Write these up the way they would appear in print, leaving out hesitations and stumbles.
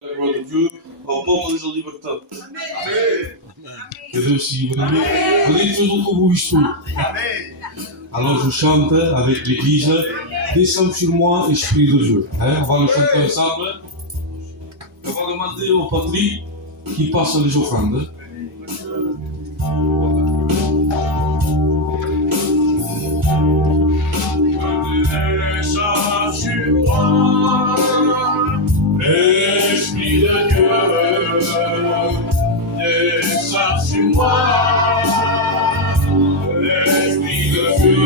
La gloire de Dieu emporte les libertà. Che Dio si benedica tutto questo. Alors je chante avec l'église, descends sur moi, Esprit de Dieu. On va le chanter ensemble. On va demander au patrie qui passe les offrandes. Descends sur moi, Esprit de Dieu, descends sur moi, Esprit de Dieu,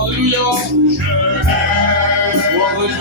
alléluia, je l'aime, gloire de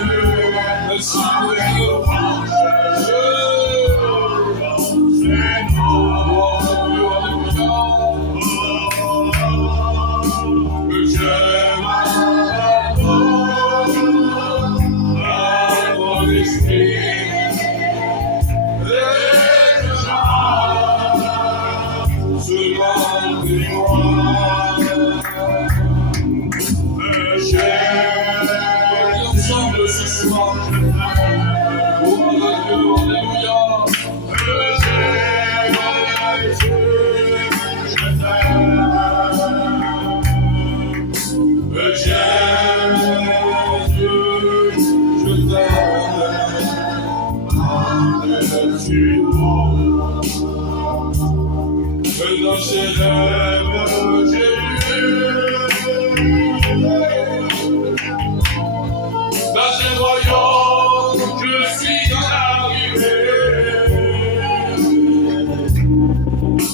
Dieu, merci de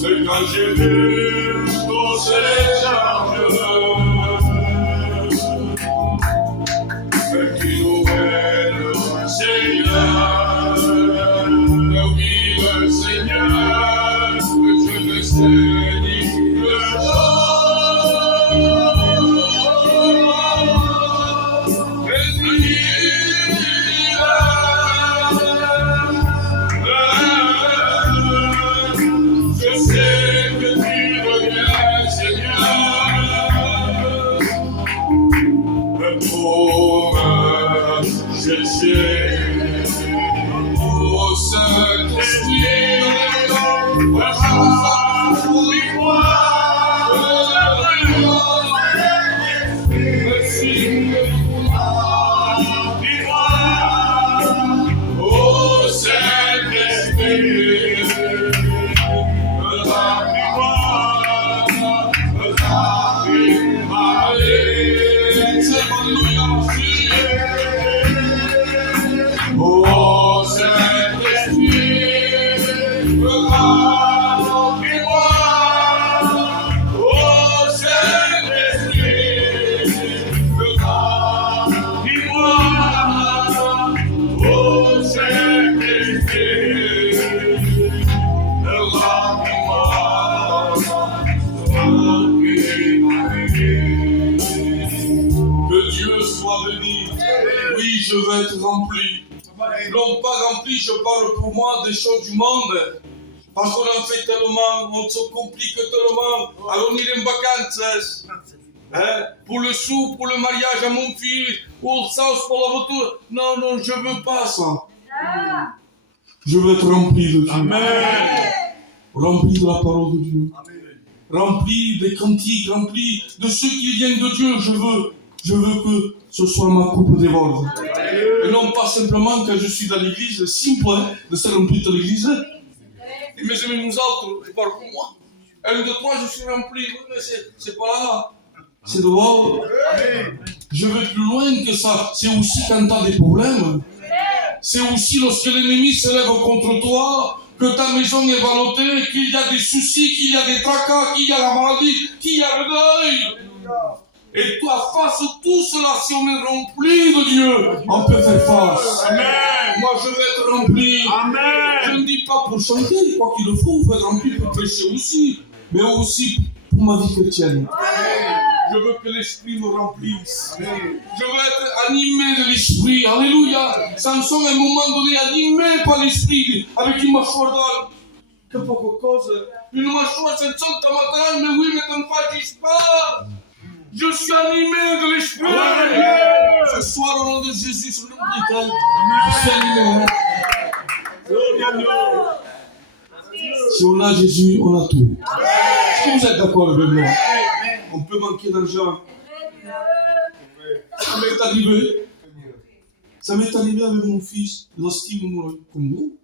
Dieu, quand j'ai vu tous ces anges qui louaient le Seigneur, oui le Seigneur, je le sais, dit le je veux être rempli. Non pas rempli, je parle pour moi des choses du monde. Parce qu'on en fait tellement, on se complique tellement. Alors on est en vacances. Pour le sou, pour le mariage à mon fils, pour ça, pour la voiture. Non, non, je ne veux pas ça. Je veux être rempli de Dieu. Amen. Rempli de la parole de Dieu. Amen. Rempli des cantiques, rempli de ce qui vient de Dieu. Je veux que ce soit ma coupe déborde. Et non pas simplement que je suis dans l'église, simple, de se remplir de l'église. Mais je mets nous autres, je parle pour moi. 1, 2, 3, je suis rempli. Mais c'est pas là. C'est dehors. Je veux plus loin que ça. C'est aussi quand tu as des problèmes. C'est aussi lorsque l'ennemi se lève contre toi, que ta maison est ballottée, qu'il y a des soucis, qu'il y a des tracas, qu'il y a la maladie, qu'il y a le deuil. Et toi, face à tout cela, si on est rempli de Dieu, on peut faire face. Amen. Moi, je veux être rempli. Amen. Je ne dis pas pour chanter, quoi qu'il le faut, faut être rempli pour prêcher aussi, mais aussi pour ma vie chrétienne. Amen. Je veux que l'Esprit me remplisse. Amen. Je veux être animé de l'Esprit. Alléluia. Samson, à un moment donné, animé par l'Esprit, avec une mâchoire d'âne. Que poco chose. Une mâchoire, c'est une sorte de matériel, mais oui, mais t'en fâches pas. Je suis animé de l'Esprit. Ce soir, au nom de Jésus, sur le prie, je suis animé. Si on a Jésus, on a tout. Est-ce que vous êtes d'accord avec moi? On peut manquer d'argent. Ça m'est arrivé. Ça m'est arrivé avec mon fils. Il estime comme vous.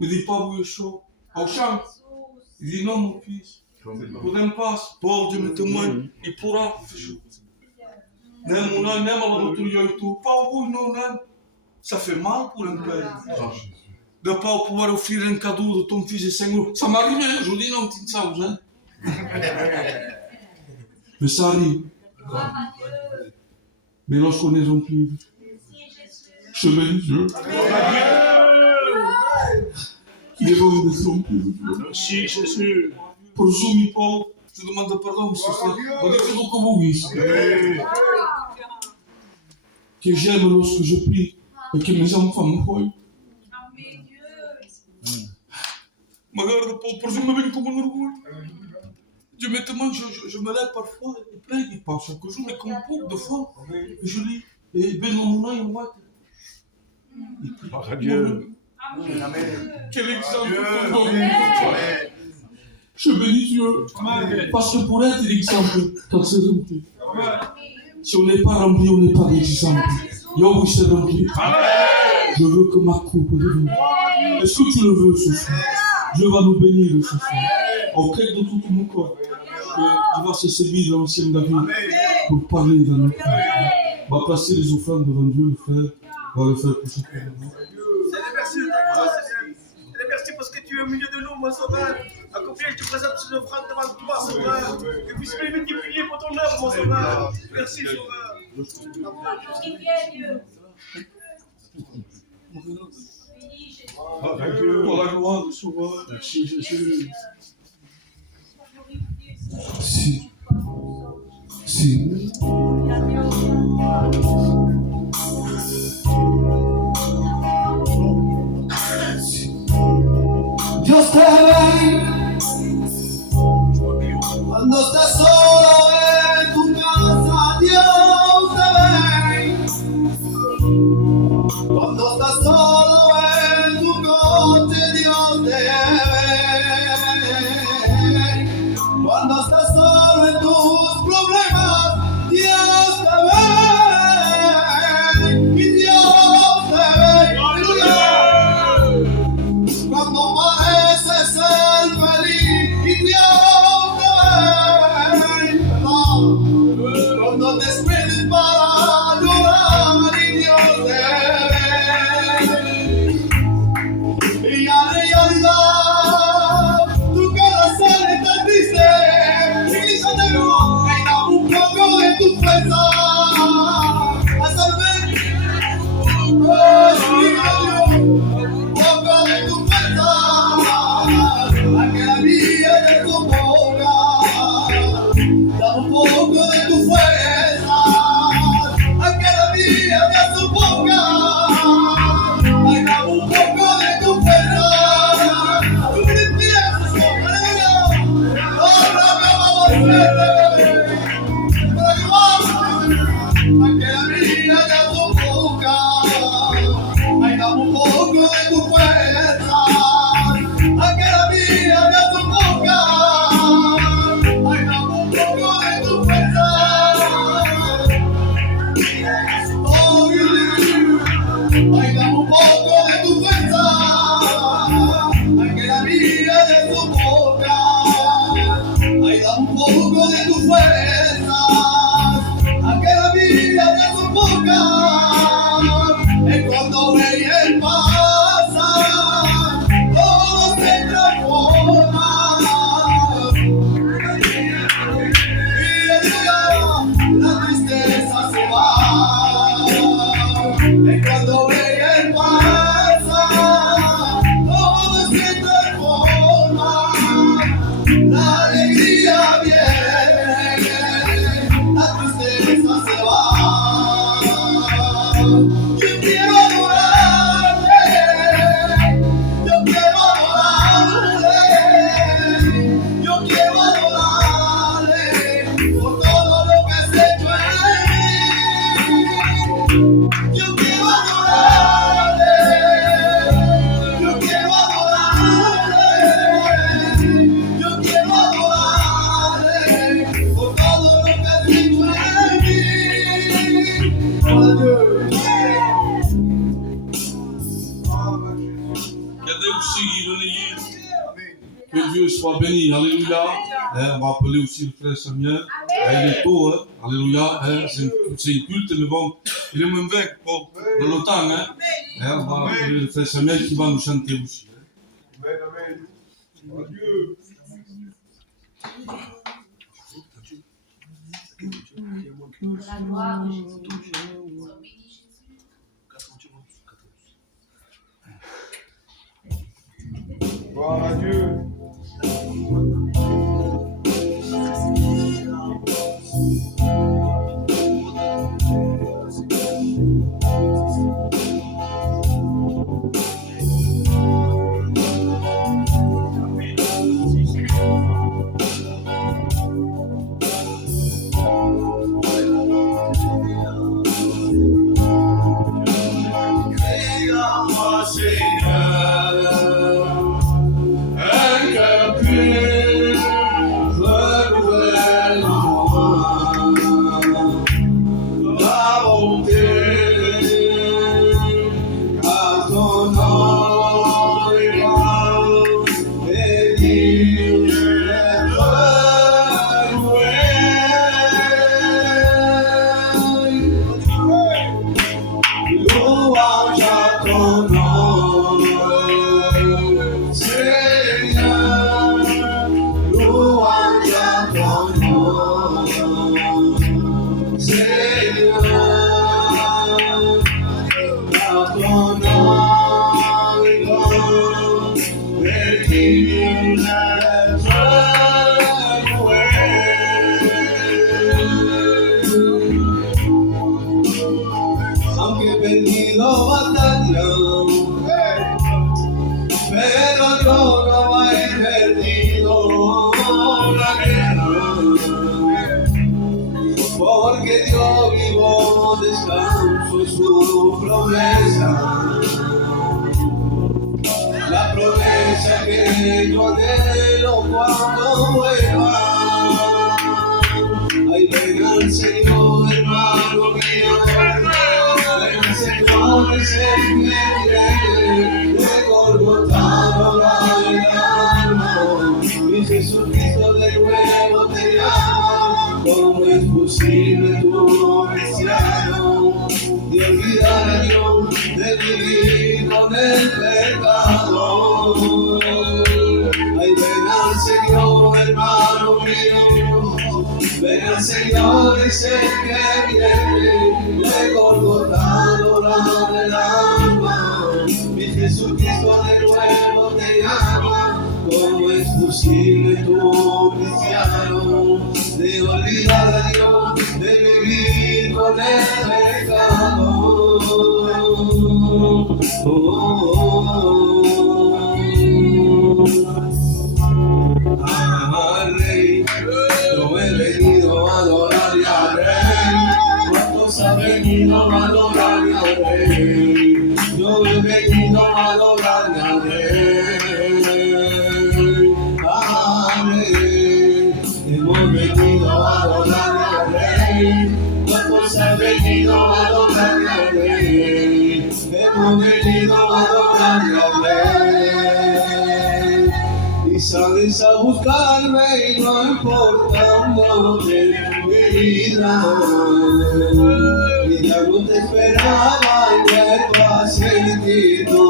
Il dit pas vous chaud. Au champ. Il dit non mon fils. Vous n'aimez pas. Bon Dieu me témoigne. Il pourra faire chaud. N'aime pas vous, non, non. Ça fait mal pour un père. De ne pas pouvoir offrir un cadeau de ton fils de 5 euros. Ça m'arrive, je vous dis non, tu ne sais pas. Mais ça arrive. Mais lorsqu'on est rempli, je bénis Dieu. Il est bon d'être rempli. Merci Jésus. Pour Zoom, Paul, je demande pardon, ce soir. On dit que vous voyez. Que j'aime lorsque je prie et que mes enfants me voient. Regarde, Paul, pour Zoom, me vient comme un orgueil. Dieu me témoigne, je me lève parfois et plein, il passe chaque jour, mais comme beaucoup de fois. Et je lis, et ben mon œil, on voit. Dieu. Quel exemple pour nous. Je bénis Dieu. Parce que pour être l'exemple, quand c'est rempli. Si on n'est pas rempli, on n'est pas l'exemple. Yo, oui, c'est rempli. Je veux que ma coupe devienne. Est-ce que tu le veux ce soir? Dieu va nous bénir ce soir. Au cœur de tout mon corps. Il va se servir de l'ancien David pour parler dans notre cœur. On va placer les offrandes devant Dieu, le frère. On va le faire pour ce frère. Merci de ta grâce, Seigneur. Merci parce que tu es au milieu de nous, mon sauveur. À combien je te présente ces offrandes devant toi, sauveur. Que puisse les multiplier pour ton œuvre, mon sauveur. Merci, sauveur. Pour la gloire du sauveur. Merci Jésus. Si. Dios te ve cuando estás solo en tu casa. Dios te ve cuando estás solo en tu coche. Dios te ve cuando estás solo en tus problemas. Dios te ve y Dios te ve. ¡Aleluya! Cuando pareces ser feliz y Dios te ve, cuando te esperes para llorar y Dios te ve, Aidez aussi, venez. Que Dieu soit béni. Alléluia. On va appeler aussi le frère Samuel. Il est tôt. Alléluia. C'est une culte, mais bon, il est même vaincre pour longtemps. On va appeler le frère Samuel qui va nous chanter aussi. Amen, amen. Dieu. La gloire de Jésus. Sois béni, Jésus. Gloire à Dieu. Aunque he perdido batalla, pero yo no he perdido la guerra, porque yo vivo descanso en su promesa, la promesa que yo anhelo cuando vuelva. Ay, venga el Señor, hermano mío, venga el Señor, es el que viene de Golgotha, el alma. Mi Jesucristo de nuevo te llama. ¿Cómo es posible tu cristiano de olvidar a Dios, de vivir con el pecado? Ay, ven al Señor, hermano mío, ven al Señor, es el que viene de Golgotha, adorar el alma. Mi Jesucristo de nuevo te llama. ¿Cómo es posible tu cristiano de olvidar a Dios, de vivir con el pecado? Al Rey, yo he venido a adorarle al Rey. ¿Cuántos han venido a adorarle al Rey? Yo he venido a adorarle al Rey. Hemos venido a adorarle al Rey. ¿Cuántos han venido a adorarle al Rey? Hemos venido a adorarle al Rey. Y sales a buscarme y no importa dónde mi vida. Y ya no te esperaba y vuelvo a sentir tu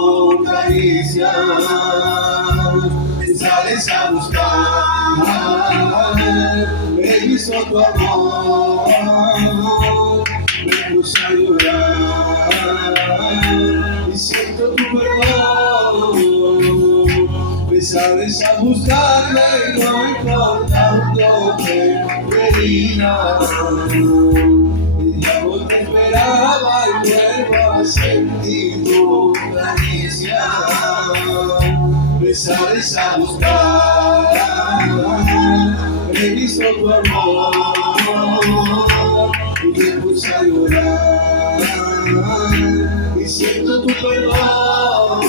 caricia. Y sales a buscar, me hizo tu amor, me puse a llorar y siento tu perdón. Me sales a buscarme y no importa dónde me digas. Y ya no te esperaba y vuelvo a sentir tu caricia. Me sales a buscar, he visto tu amor y me puse a llorar y siento tu perdón.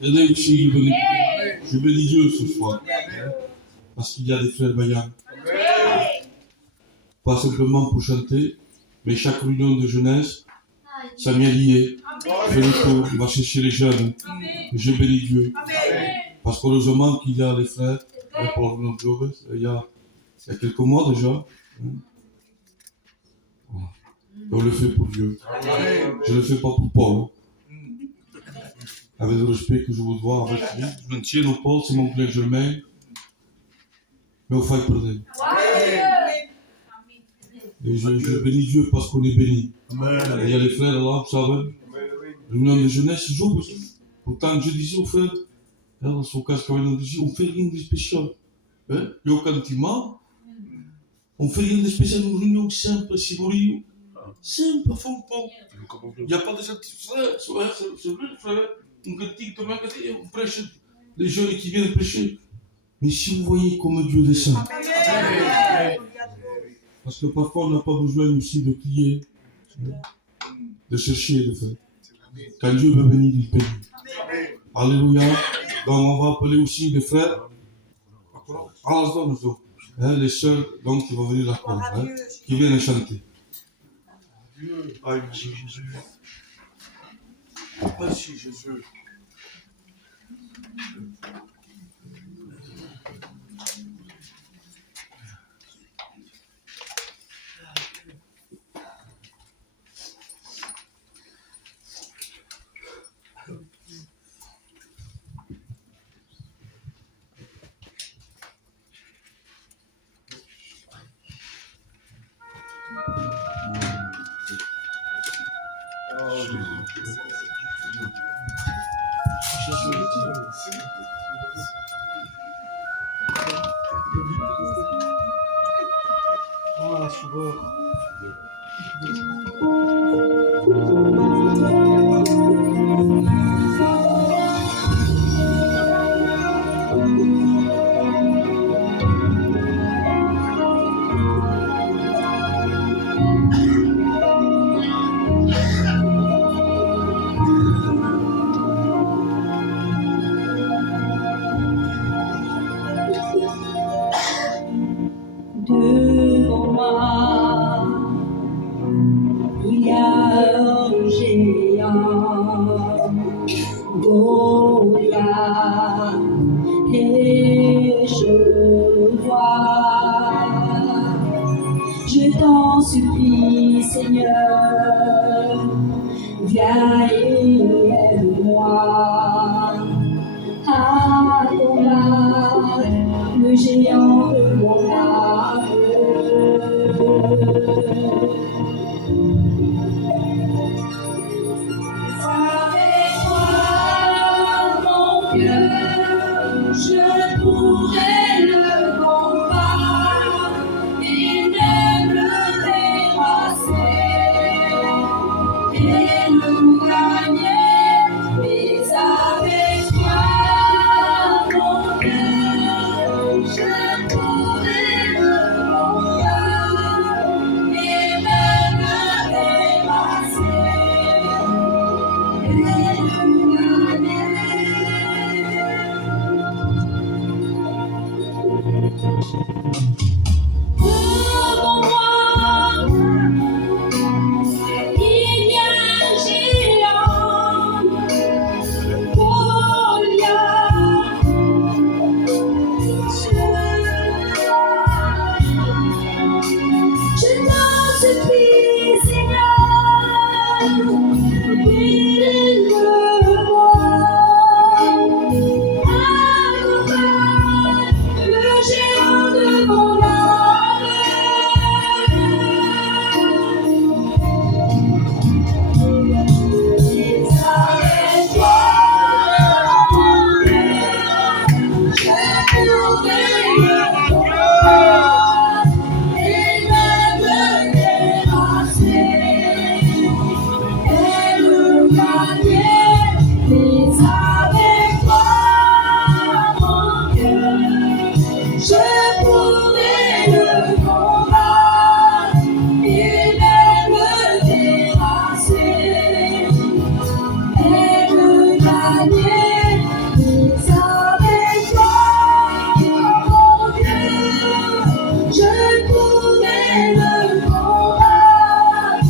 Aidez aussi, venez. Je bénis Dieu ce soir, parce qu'il y a des frères vaillants. Pas simplement pour chanter, Mais chaque réunion de jeunesse, ça m'y est lié. Je le cours, il va chercher les jeunes. Je bénis Dieu. Parce qu'heureusement qu'il y a les frères, pour notre job, il y a quelques mois déjà. On le fait pour Dieu. Je ne le fais pas pour Paul. Avec le respect que je vous dois avec lui. Je me tiens au Paul, c'est mon collègue Germain. Mais au fait, prenez. Et je bénis Dieu parce qu'on est béni. Il y a les frères là, vous savez. Réunion de jeunesse, ils jouent aussi. Pourtant, je disais aux frères, on fait rien de spécial. Il n'y a aucun bâtiment. On fait rien de spécial, une réunion simple, Simorio. Simple, à fond, il n'y a pas de satisfaction. C'est vrai, frère. On prêche les jeunes qui viennent prêcher. Mais si vous voyez comment Dieu descend. Parce que parfois, on n'a pas besoin aussi de prier, de chercher, de faire. Quand Dieu veut venir, il bénit. Alléluia. Donc, on va appeler aussi les frères. Les sœurs, donc, qui vont venir là, qui viennent chanter. Merci Jésus. Merci Jésus. Devant moi, il y a un géant, Goliath, et je vois, je t'en supplie, Seigneur, viens et aide-moi à combattre le géant de mon âme. Avec toi, mon Dieu, je pourrai le combattre et même le terrasser et le gagner. Mais avec toi, mon Dieu, je pourrai le combattre et même le terrasser. Devant moi, il y a un géant, Goliath. Je t'en supplie, Seigneur, guide-le-moi à combattre le géant de mon âme. Et avec toi, mon Dieu, je pourrai le combattre et même le terrasser et le gagner. Mais avec toi, mon Dieu, je pourrai le combattre et même le terrasser et le gagner. Mais avec toi, mon Dieu, je pourrai le combattre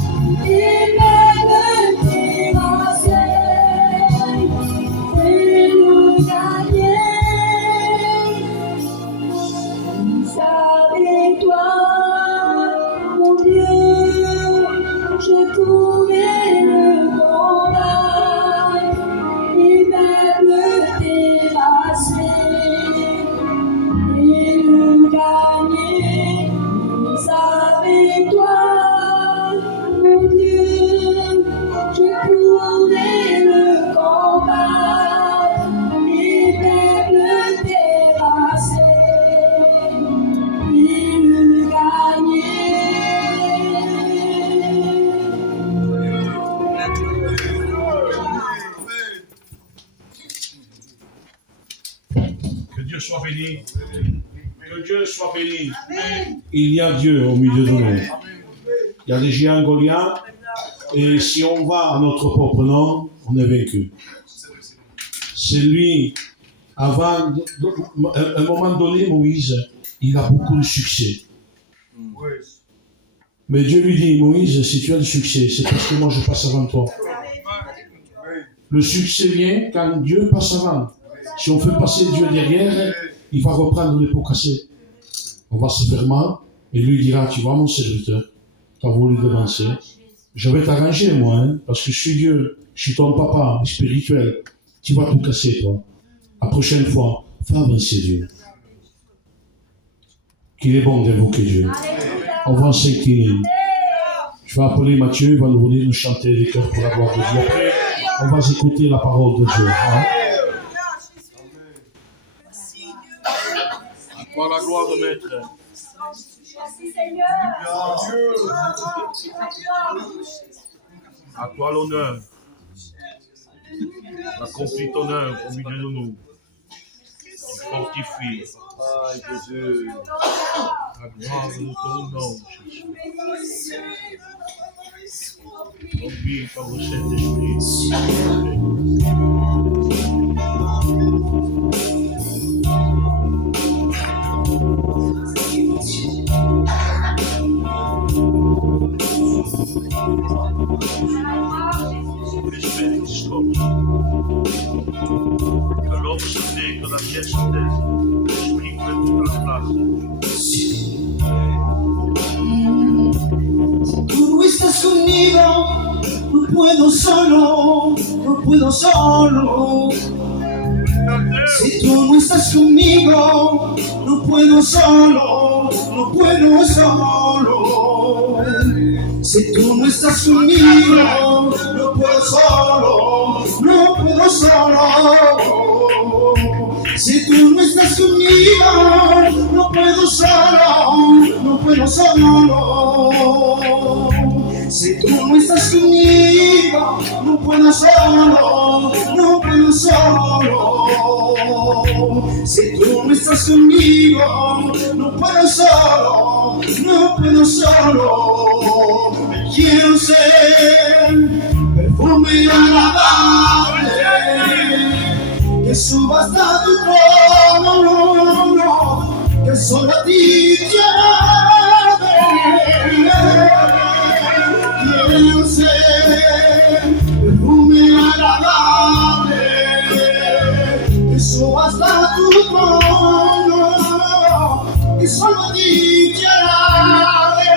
soit béni. Que Dieu soit béni. Il y a Dieu au milieu de nous. Il y a des géants Goliath. Et si on va à notre propre nom, on est vaincu. C'est lui, avant, à un moment donné, Moïse, il a beaucoup de succès. Mais Dieu lui dit, Moïse, si tu as du succès, c'est parce que moi je passe avant toi. Le succès vient quand Dieu passe avant. Si on fait passer Dieu derrière, il va reprendre les pots cassés. On va se faire mal, et lui dira, tu vois mon serviteur, tu as voulu devancer. Je vais t'arranger moi, hein, parce que je suis Dieu, je suis ton papa spirituel. Tu vas tout casser toi. La prochaine fois, fais avancer Dieu. Qu'il est bon d'invoquer Dieu. On va s'incliner. Je vais appeler Mathieu, il va nous venir nous chanter les cœurs pour la gloire de Dieu. Après, on va écouter la parole de Dieu. Hein? À toi la gloire, maître. À toi l'honneur. Accomplis ton œuvre au milieu de nous. Tu fortifies. La gloire de ton nom, Jésus. Conduit par le Saint-Esprit. L'esprit discorde. Que l'homme se tait, que la pierre se taise. L'esprit prenne toute la place. Tú no estás conmigo, no puedo solo, no puedo solo. Si tú no estás conmigo, no puedo solo, no puedo solo. Si tú no estás conmigo, no puedo solo, no puedo solo. Si tú no estás conmigo, no puedo solo, no puedo solo. Si tú no estás conmigo, no puedo solo, no puedo solo. Si tú no estás conmigo, no puedo solo, no puedo solo. Quiero ser perfume agradable que suba hasta tu trono, que solo a ti te agrade. Quiero ser perfume agradable que suba hasta tu trono, que solo a ti te agrade.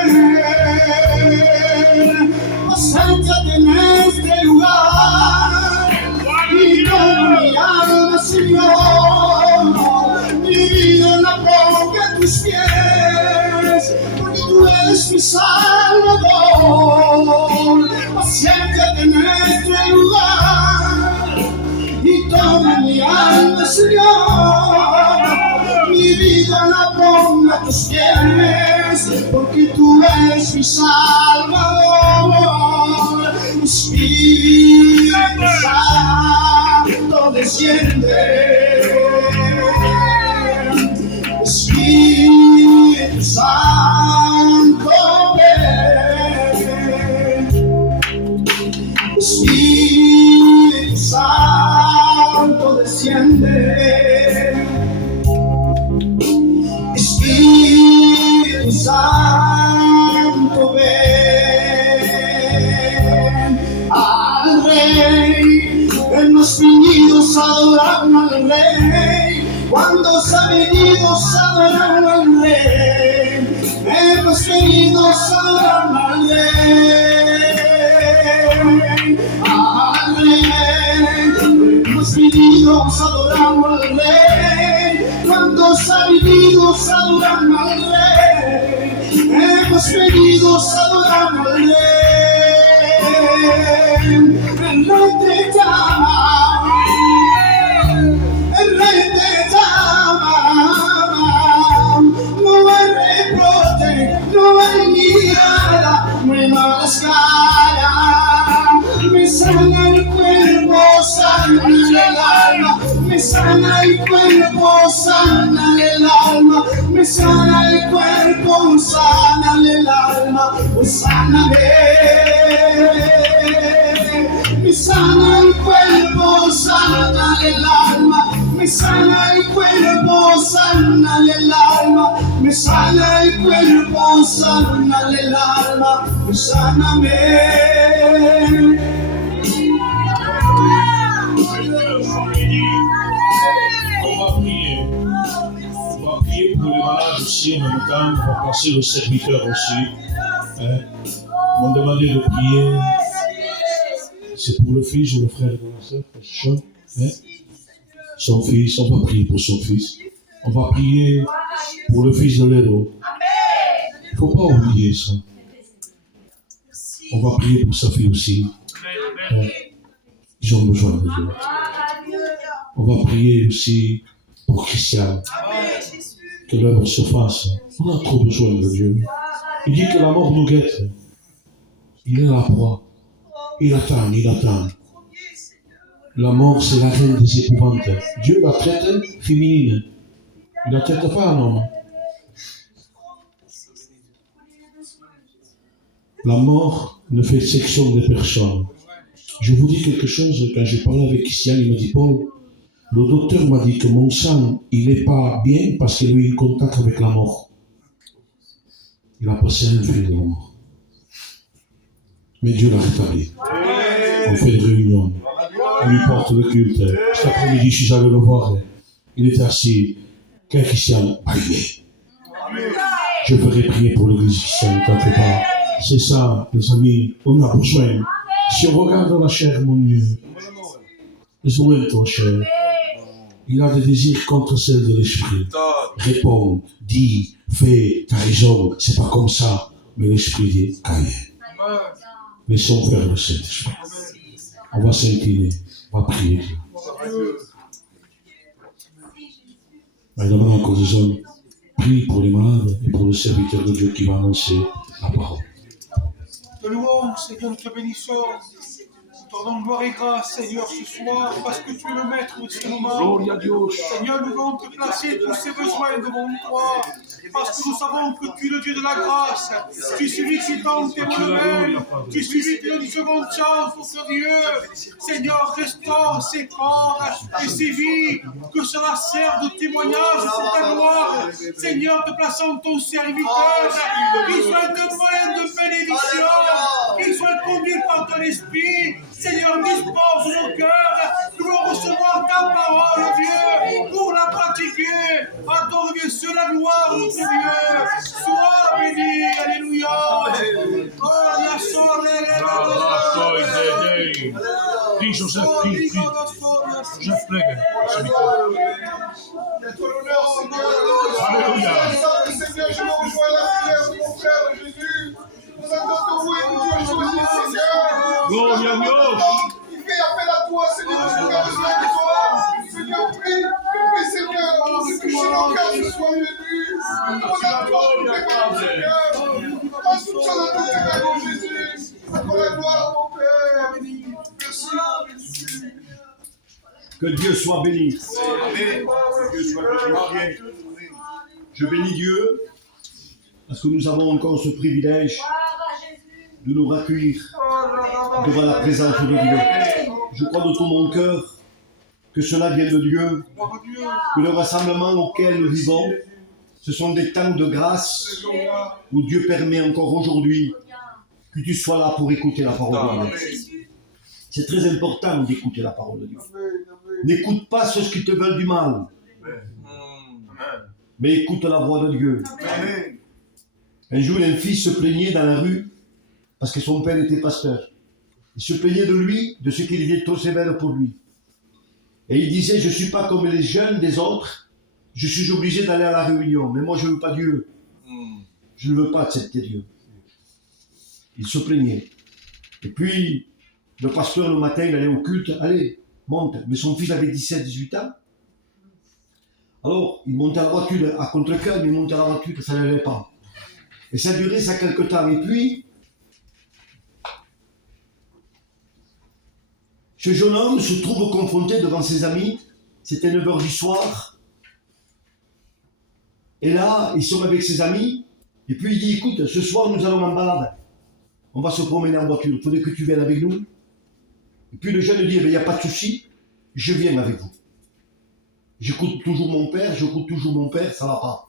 Preséntate en este lugar y con mi alma, Señor, mi vida la pongo a tus pies, porque tú eres mi Salvador. Preséntate en este lugar y toma mi alma, Señor, mi vida la pongo a tus pies, porque tú eres mi Salvador. Espíritu Santo desciende, Espíritu Santo ven, Espíritu Santo desciende, Espíritu Santo ven al Rey. Hemos venido a adorar al Rey. Cuando has venido a adorar al Rey, hemos venido a adorar al Rey. Al Rey, hemos venido a adorar al Rey. Cuando has venido a adorar al Rey, hemos venido a adorar al Rey. El Rey te llama. El Rey te llama, no hay reproche, no hay mirada, no hay mala escala. Me sana el cuerpo, sana el alma, me sana el cuerpo, sánale el alma, me sana el cuerpo, sánale el alma, sáname. Me sana el cuerpo, sánale el alma, me sana el cuerpo, sánale el alma, me sana el cuerpo, sánale el alma, sáname. On va prier. On va prier pour les malades aussi en même temps. On va passer le serviteur aussi. Hein? On m'a demandé de prier. C'est pour le fils ou le frère de la sœur, hein? Son fils, on va prier pour son fils. On va prier pour le fils de Lédo. Il ne faut pas oublier ça. On va prier pour sa fille aussi. Hein? Ils ont besoin de Dieu. On va prier aussi pour Christian. Que l'œuvre se fasse. On a trop besoin de Dieu. Il dit que la mort nous guette. Il est la proie. Il attend, il attend. La mort, c'est la reine des épouvantes. Dieu la traite féminine. Il ne la traite pas un homme. La mort ne fait section de personne. Je vous dis quelque chose, quand j'ai parlé avec Christian, il m'a dit, Paul, le docteur m'a dit que mon sang, il n'est pas bien parce qu'il a eu un contact avec la mort. Il a passé un fil de la mort. Mais Dieu l'a rétabli. On fait une réunion. On lui porte le culte. Cet après-midi, je suis allé le voir. Il était assis. Quel Christian? Je ferai prier pour l'église chrétienne, t'en fais pas. C'est ça, les amis, on a besoin. Si on regarde la chair, mon Dieu, ils ont ton chair. Il a des désirs contre celles de l'esprit. Réponds, dis, fais, t'as raison, c'est pas comme ça. Mais l'esprit dit, cahier. Laissons faire le Saint-Esprit. On va s'incliner, on va prier. Madame, encore des hommes, prie pour les malades et pour le serviteur de Dieu qui va annoncer la parole. Te louons, Seigneur, nous te bénissons. Nous te rendons gloire et grâce, Seigneur, ce soir, parce que tu es le maître de ce moment. Seigneur, nous voulons te placer tous ces besoins devant toi, parce que nous savons que tu es le Dieu de la grâce. Tu es celui qui tente tes mains. Tu es celui qui donne une seconde chance pour ce Dieu. Seigneur, restaure ses corps et ses vies, que cela serve de témoignage pour ta gloire. Seigneur, te plaçons ton serviteur, qu'il soit un moyen de bénédiction, qu'il soit conduit par ton esprit. Seigneur, dispose nos cœurs, nous voulons recevoir ta parole, Dieu, pour la pratiquer. Adore Dieu, seul la gloire, notre Dieu. Sois béni, alléluia. Oh, la Prie, Joseph, prie. Joseph, prie. Alléluia. Seigneur, je me rejoins à la prière de mon frère Jésus. Nous attendons de vous et nous Dieu choisi, Seigneur. Gloire à Dieu. Il fait appel à toi, Seigneur, je regarde besoin de toi. Seigneur, prie, Seigneur, que chez nos cœurs ce soit béni. On attend de tes mains, Seigneur. Passe toute chose à tes mains, Jésus. Pour la gloire, mon Père. Merci. Que Dieu soit béni. Que Dieu soit glorifié. Je bénis Dieu parce que nous avons encore ce privilège de nous recueillir devant la présence de Dieu. Je crois de tout mon cœur que cela vient de Dieu, que le rassemblement auquel nous vivons, ce sont des temps de grâce où Dieu permet encore aujourd'hui que tu sois là pour écouter la parole de Dieu. C'est très important d'écouter la parole de Dieu. N'écoute pas ceux qui te veulent du mal, mais écoute la voix de Dieu. Un jour, un fils se plaignait dans la rue parce que son père était pasteur. Il se plaignait de lui, de ce qu'il était trop sévère pour lui. Et il disait, je ne suis pas comme les jeunes des autres, je suis obligé d'aller à la réunion, mais moi je ne veux pas Dieu. Je ne veux pas accepter Dieu. Il se plaignait. Et puis, le pasteur le matin, il allait au culte, allez, monte. Mais son fils avait 17-18 ans. Alors, il montait à la voiture, à contre-cœur, mais il montait à la voiture, ça n'allait pas. Et ça durait ça quelque temps. Et puis, ce jeune homme se trouve confronté devant ses amis C'était 9 h du soir. Et là, ils sont avec ses amis. Et puis il dit, écoute, ce soir nous allons en balade. On va se promener en voiture. Il faudrait que tu viennes avec nous. Et puis le jeune dit, il n'y a pas de souci, je viens avec vous. J'écoute toujours mon père, ça va pas.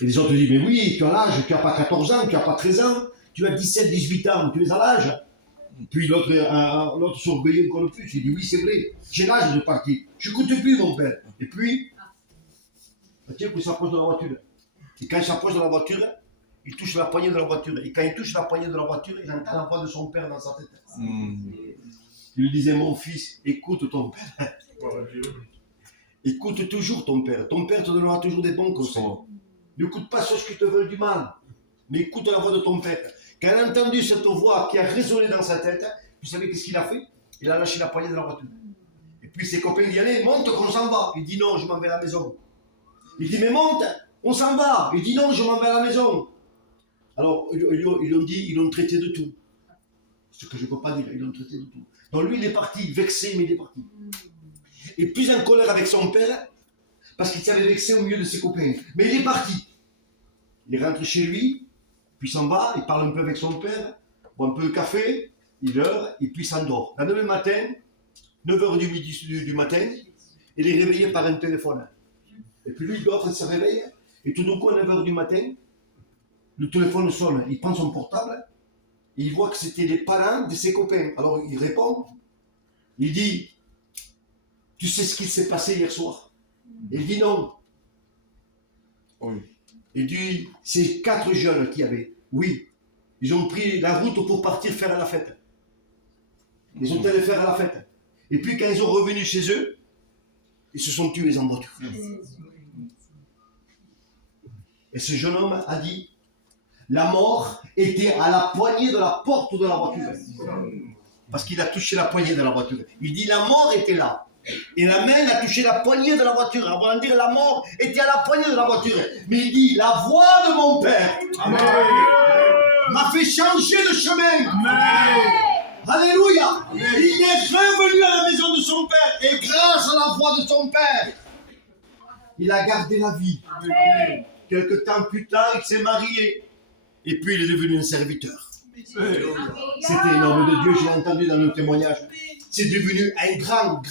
Et les autres disent, mais oui, tu as l'âge, tu n'as pas 14 ans, tu n'as pas 13 ans, tu as 17, 18 ans, tu es à l'âge. Puis l'autre s'orgueillait encore le plus, il dit, oui, c'est vrai, j'ai l'âge de partir. Je n'écoute plus mon père. Et puis, tiens, il s'approche de la voiture. Et quand il s'approche de la voiture, il touche la poignée de la voiture. Et quand il touche la poignée de la voiture, il entend la voix de son père dans sa tête. Il lui disait, mon fils, écoute ton père. Écoute toujours ton père. Ton père te donnera toujours des bons conseils. N'écoute pas ceux qui te veulent du mal, mais écoute la voix de ton père. Quand il a entendu cette voix qui a résonné dans sa tête, vous savez qu'est-ce qu'il a fait? Il a lâché la poignée de la voiture. Et puis ses copains disent, allez, monte qu'on s'en va. Il dit, non, je m'en vais à la maison. Il dit, mais monte, on s'en va. Il dit, non, je m'en vais à la maison. Alors, ils l'ont traité de tout. Ce que je ne peux pas dire, ils l'ont traité de tout. Donc lui, il est parti, vexé, mais il est parti. Et plus en colère avec son père, parce qu'il s'avait vexé au milieu de ses copains. Mais il est parti. Il rentre chez lui, puis il s'en va, il parle un peu avec son père, boit un peu de café, il dort, et puis il s'endort. Le lendemain matin, 9 h du matin, il est réveillé par un téléphone. Et puis lui, il dort, il se réveille, et tout d'un coup, à 9 h du matin, le téléphone sonne, il prend son portable, et il voit que c'était les parents de ses copains. Alors il répond, il dit, tu sais ce qui s'est passé hier soir? Il dit non. Oui. Il dit, c'est 4 jeunes qui avaient. Oui. Ils ont pris la route pour partir faire la fête. Ils sont allés faire la fête. Et puis quand ils sont revenus chez eux, ils se sont tués en voiture. Et ce jeune homme a dit, la mort était à la poignée de la porte de la voiture. Parce qu'il a touché la poignée de la voiture. Il dit, la mort était là. Et la main a touché la poignée de la voiture. Avant de dire la mort était à la poignée de la voiture. Mais il dit, la voix de mon père m'a fait changer de chemin. Amen. Alléluia. Il est revenu à la maison de son père. Et grâce à la voix de son père, il a gardé la vie. Amen. Quelque temps plus tard, il s'est marié. Et puis il est devenu un serviteur. C'était énorme de Dieu, je l'ai entendu dans le témoignage. C'est devenu un grand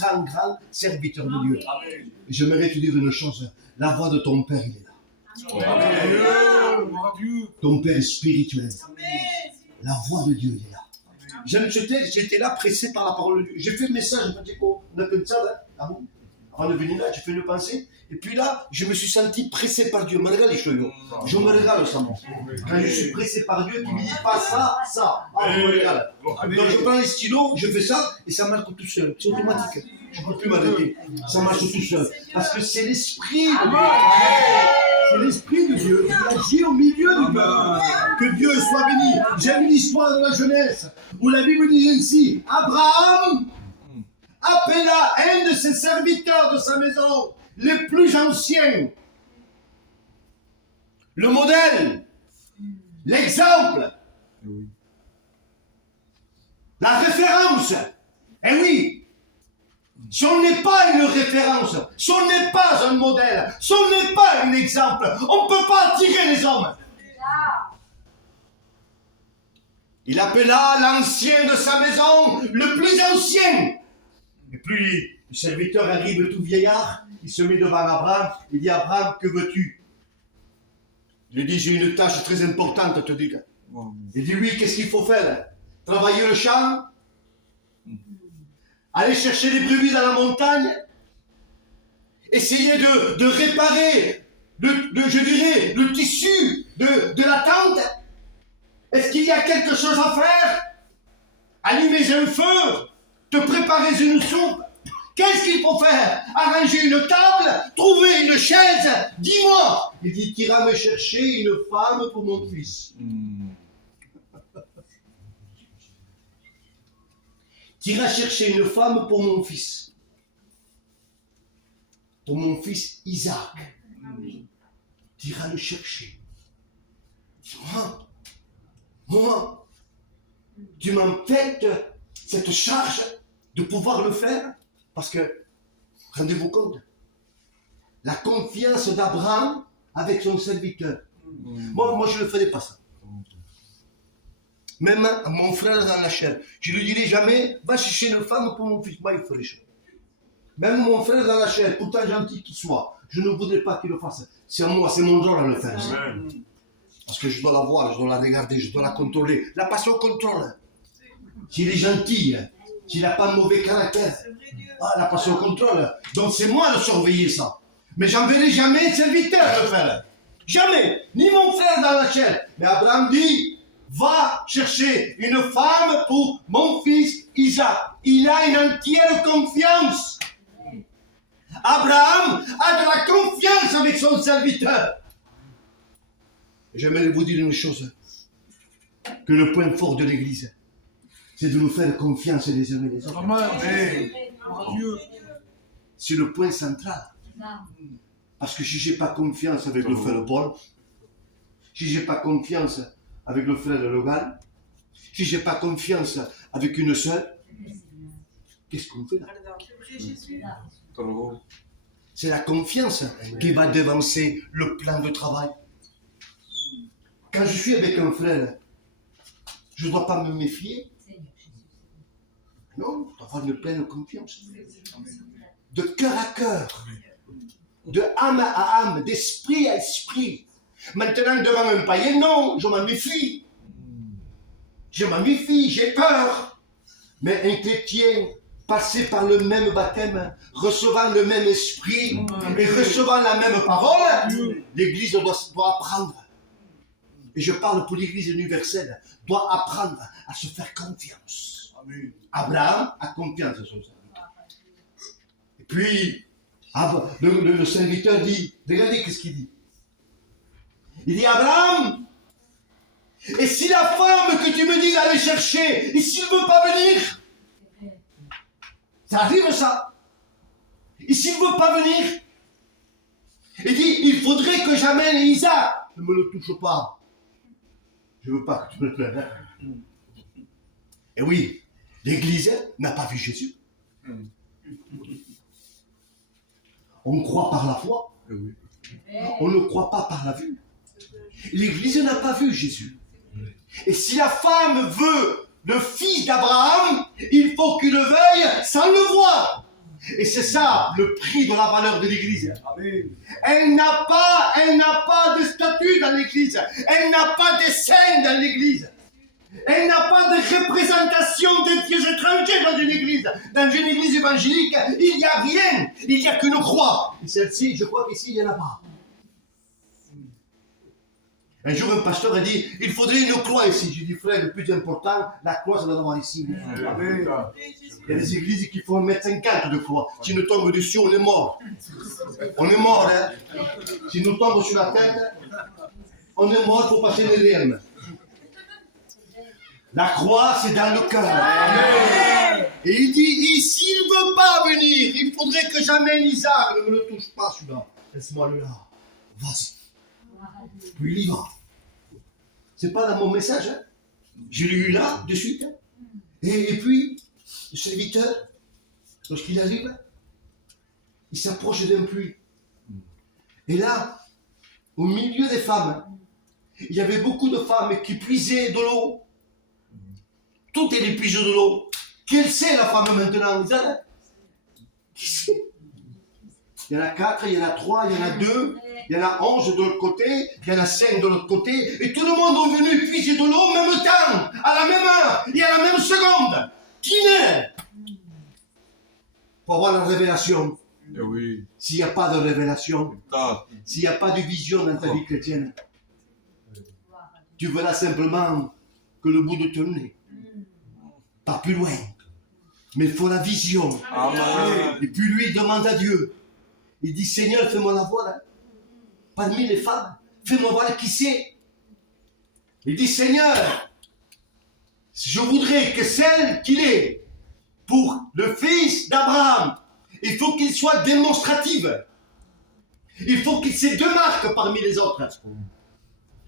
serviteur de Dieu. Et j'aimerais te dire une chose, la voix de ton Père, il est là. Amen. Ton Père est spirituel. La voix de Dieu, il est là. J'étais là pressé par la parole de Dieu. J'ai fait le message, on appelle ça, avant de venir là, j'ai fait une pensée. Et puis là, je me suis senti pressé par Dieu. Malgré les cheveux, je me régale ça. Quand je suis pressé par Dieu, tu me dis pas ça, ça. Ah, je me régale. Donc je prends les stylos, je fais ça, et ça marche tout seul. C'est automatique. Je ne peux plus m'arrêter. Ça marche tout seul. Parce que c'est l'esprit de Dieu. C'est l'esprit de Dieu qui agit au milieu du peuple. Que Dieu soit béni. J'aime l'histoire de la jeunesse, où la Bible dit ainsi, Abraham appela un de ses serviteurs de sa maison, les plus anciens, le modèle, l'exemple, la référence. Eh oui, si on n'est pas une référence, si on n'est pas un modèle, si on n'est pas un exemple, on ne peut pas attirer les hommes. Il appela l'ancien de sa maison, le plus ancien. Et puis, le serviteur arrive tout vieillard, il se met devant Abraham, il dit, Abraham, que veux-tu? Il dit, j'ai une tâche très importante à te dire. Il dit, oui, qu'est-ce qu'il faut faire? Travailler le champ? Aller chercher les brebis dans la montagne? Essayer de réparer, je dirais, le tissu de la tente? Est-ce qu'il y a quelque chose à faire? Allumer un feu? Te préparer une soupe? Qu'est-ce qu'il faut faire? Arranger une table? Trouver une chaise? Dis-moi! Il dit, tu iras me chercher une femme pour mon fils. Tu iras chercher une femme pour mon fils. Pour mon fils Isaac. Tu iras le chercher. Moi, tu m'en fais cette charge de pouvoir le faire, parce que Rendez-vous compte? La confiance d'Abraham avec son serviteur. Moi, je ne ferai pas ça. Même à mon frère dans la chair, je lui dirai jamais, va chercher une femme pour mon fils. Moi, il ferait chaud. Même mon frère dans la chair, pourtant gentil qu'il soit, je ne voudrais pas qu'il le fasse. C'est à moi, c'est mon rôle à le faire. Parce que je dois la voir, je dois la regarder, je dois la contrôler. La passion contrôle. S'il est gentil, s'il n'a pas de mauvais caractère, la passion contrôle. Donc c'est moi de surveiller ça. Mais j'enverrai jamais un serviteur le faire. Jamais. Ni mon frère dans la chair. Mais Abraham dit, va chercher une femme pour mon fils Isaac. Il a une entière confiance. Abraham a de la confiance avec son serviteur. J'aimerais vous dire une chose. Que le point fort de l'Église, c'est de nous faire confiance les uns et les autres. C'est le point central. Parce que si je n'ai pas confiance avec le frère Paul, si je n'ai pas confiance avec le frère Logan, si je n'ai pas confiance avec une sœur, qu'est-ce qu'on fait là? C'est la confiance qui va devancer le plan de travail. Quand je suis avec un frère, je ne dois pas me méfier. Non, je dois avoir une pleine confiance. De cœur à cœur, de âme à âme, d'esprit à esprit. Maintenant, devant un païen, non, je m'en méfie. Je m'en méfie, j'ai peur. Mais un chrétien, passé par le même baptême, recevant le même esprit et recevant la même parole, l'Église doit apprendre. Et je parle pour l'Église universelle, doit apprendre à se faire confiance. Amen. Abraham a confiance en son serviteur. Et puis, le serviteur dit, regardez qu'est-ce qu'il dit. Il dit, Abraham, et si la femme que tu me dis d'aller chercher, et s'il ne veut pas venir, ça arrive ça. Et s'il ne veut pas venir, il dit, il faudrait que j'amène Isaac. Ne me le touche pas. Je ne veux pas que tu me le plaines. Et oui, l'Église n'a pas vu Jésus. On croit par la foi. On ne croit pas par la vue. L'Église n'a pas vu Jésus. Et si la femme veut le fils d'Abraham, il faut qu'il le veuille sans le voir. Et c'est ça le prix de la valeur de l'Église. Elle n'a pas de statut dans l'Église. Elle n'a pas de saints dans l'Église. Elle n'a pas de représentation des dieux étrangers dans une Église. Dans une Église évangélique, il n'y a rien. Il n'y a qu'une croix. Et celle-ci, je crois qu'ici, il n'y en a pas. Un jour, un pasteur a dit, il faudrait une croix ici. J'ai dit, frère, le plus important, la croix, ça doit avoir ici. Amen. Il y a des églises qui font 1,50 m de croix. Si nous tombons dessus, on est mort. On est mort, hein. Si nous tombons sur la tête, on est mort pour passer les rênes. La croix, c'est dans le cœur. Amen. Et il dit, et s'il ne veut pas venir, il faudrait que j'amène Isaac. Ne me le touche pas, celui-là. Laisse-moi le là. Vas-y. Puis il y va. C'est pas dans mon message, hein. Je l'ai eu là, de suite. Et puis, le serviteur, lorsqu'il arrive, il s'approche d'un puits. Et là, au milieu des femmes, il y avait beaucoup de femmes qui puisaient de l'eau. Toutes elles puisent de l'eau. Quelle c'est la femme maintenant, vous savez? Qui c'est? Il y en a 4, il y en a 3, il y en a 2, il y en a 11 de l'autre côté, il y en a 5 de l'autre côté, et tout le monde est venu puiser de l'eau en même temps, à la même heure, et à la même seconde. Qui n'est? Pour avoir la révélation. Oui. S'il n'y a pas de révélation, s'il n'y a pas de vision dans ta vie chrétienne, tu verras simplement que le bout de ton nez, pas plus loin. Mais il faut la vision. Amen. Et puis lui, il demande à Dieu. Il dit, Seigneur, fais-moi la voir. Hein. Parmi les femmes, fais-moi voir qui c'est. Il dit, Seigneur, je voudrais que celle qu'il est pour le fils d'Abraham, il faut qu'il soit démonstratif. Il faut qu'il se démarque parmi les autres.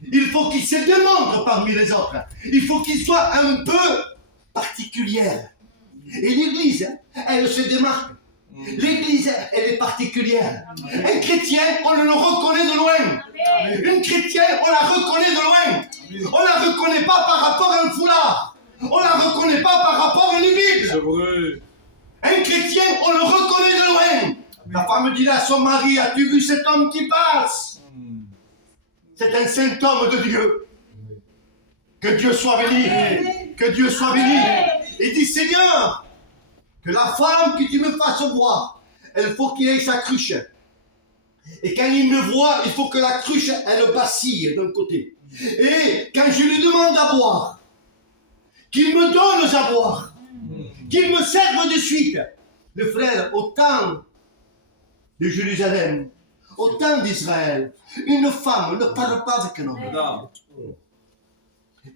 Il faut qu'il se démontre parmi les autres. Il faut qu'il soit un peu particulière. Et l'Église, elle se démarque. L'église, elle est particulière. Un chrétien, on le reconnaît de loin. Une chrétienne, on la reconnaît de loin. On la reconnaît pas par rapport à un foulard. On la reconnaît pas par rapport à une Bible. C'est vrai. Un chrétien, on le reconnaît de loin. La femme dit à son mari, as-tu vu cet homme qui passe? C'est un saint homme de Dieu. Que Dieu soit béni. Que Dieu soit béni. Et dit, Seigneur, que la femme que tu me fasses voir, elle faut qu'il ait sa cruche. Et quand il me voit, il faut que la cruche, elle vacille d'un côté. Et quand je lui demande à boire, qu'il me donne à boire, qu'il me serve de suite. Le frère, au temps de Jérusalem, au temps d'Israël, une femme ne parle pas avec un homme.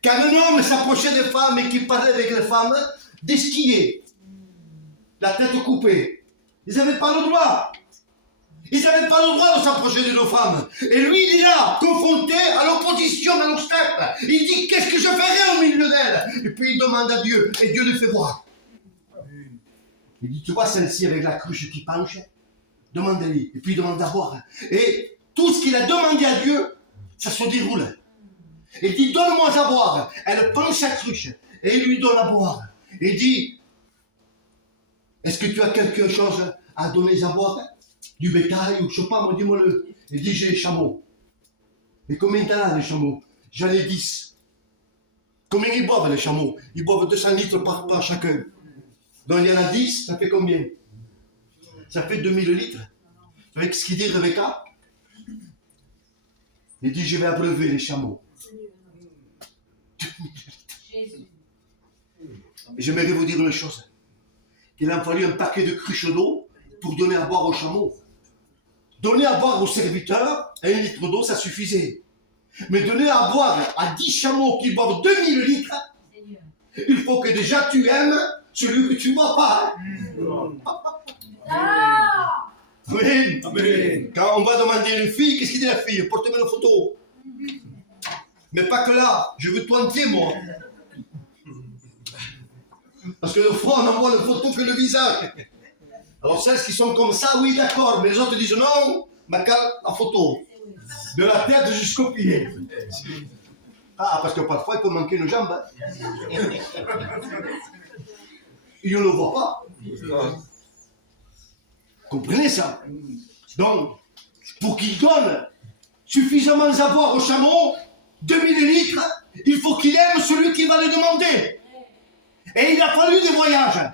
Quand un homme s'approchait des femmes et qu'il parlait avec les femmes, d'esquiller, la tête coupée, ils n'avaient pas le droit. Ils n'avaient pas le droit de s'approcher de nos femmes. Et lui, il est là, confronté à l'opposition, à l'obstacle. Il dit, qu'est-ce que je ferai au milieu d'elle? Et puis il demande à Dieu, et Dieu le fait voir. Il dit, tu vois celle-ci avec la cruche qui penche? Demande-lui. Et puis il demande à boire. Et tout ce qu'il a demandé à Dieu, ça se déroule. Il dit, donne-moi à boire. Elle penche sa cruche, et il lui donne à boire. Il dit, est-ce que tu as quelque chose à donner à boire? Du bétail ou je sais pas, moi dis-moi-le. Il dit, j'ai les chameaux. Et combien t'en as les chameaux? J'en ai 10. Combien ils boivent les chameaux? Ils boivent 200 litres par chacun. Donc il y en a 10, ça fait combien? Ça fait 2000 litres. Avec ce qu'il dit Rebecca. Il dit, je vais abreuver les chameaux. Et j'aimerais vous dire une chose. Qu'il a fallu un paquet de cruches d'eau pour donner à boire aux chameaux. Donner à boire aux serviteurs, 1 litre d'eau, ça suffisait. Mais donner à boire à 10 chameaux qui boivent 2000 litres, il faut que déjà tu aimes celui que tu ne bois pas. Amen. Amen. Quand on va demander à une fille, qu'est-ce qu'il dit la fille? Porte-moi une photo. Mais pas que là, je veux tout entier, moi. Parce que le front, on n'envoie la photo que le visage. Alors celles qui sont comme ça, oui, d'accord, mais les autres disent non, mais la photo. De la tête jusqu'au pied. Ah, parce que parfois, il peut manquer une jambe. Et on ne le voit pas. Comprenez ça? Donc, pour qu'il donne suffisamment à boire au chameau, 2000 litres, il faut qu'il aime celui qui va le demander. Et il a fallu des voyages.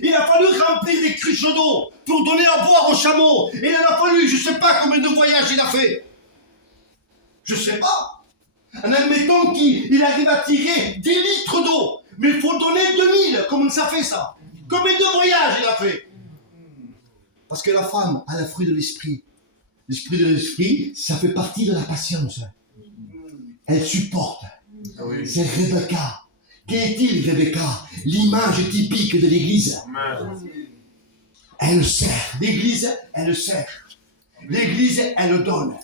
Il a fallu remplir des cruches d'eau pour donner à boire au chameau. Et il en a fallu, je ne sais pas combien de voyages il a fait. Je ne sais pas. En admettant qu'il arrive à tirer 10 litres d'eau. Mais il faut donner 2000. Comment ça fait ça? Combien de voyages il a fait? Parce que la femme a le fruit de l'esprit. L'esprit de l'esprit, ça fait partie de la patience. Elle supporte. C'est Rebecca. Qu'est-il, Rebecca? L'image typique de l'Église. Elle sert. L'Église, elle sert. L'Église, elle donne.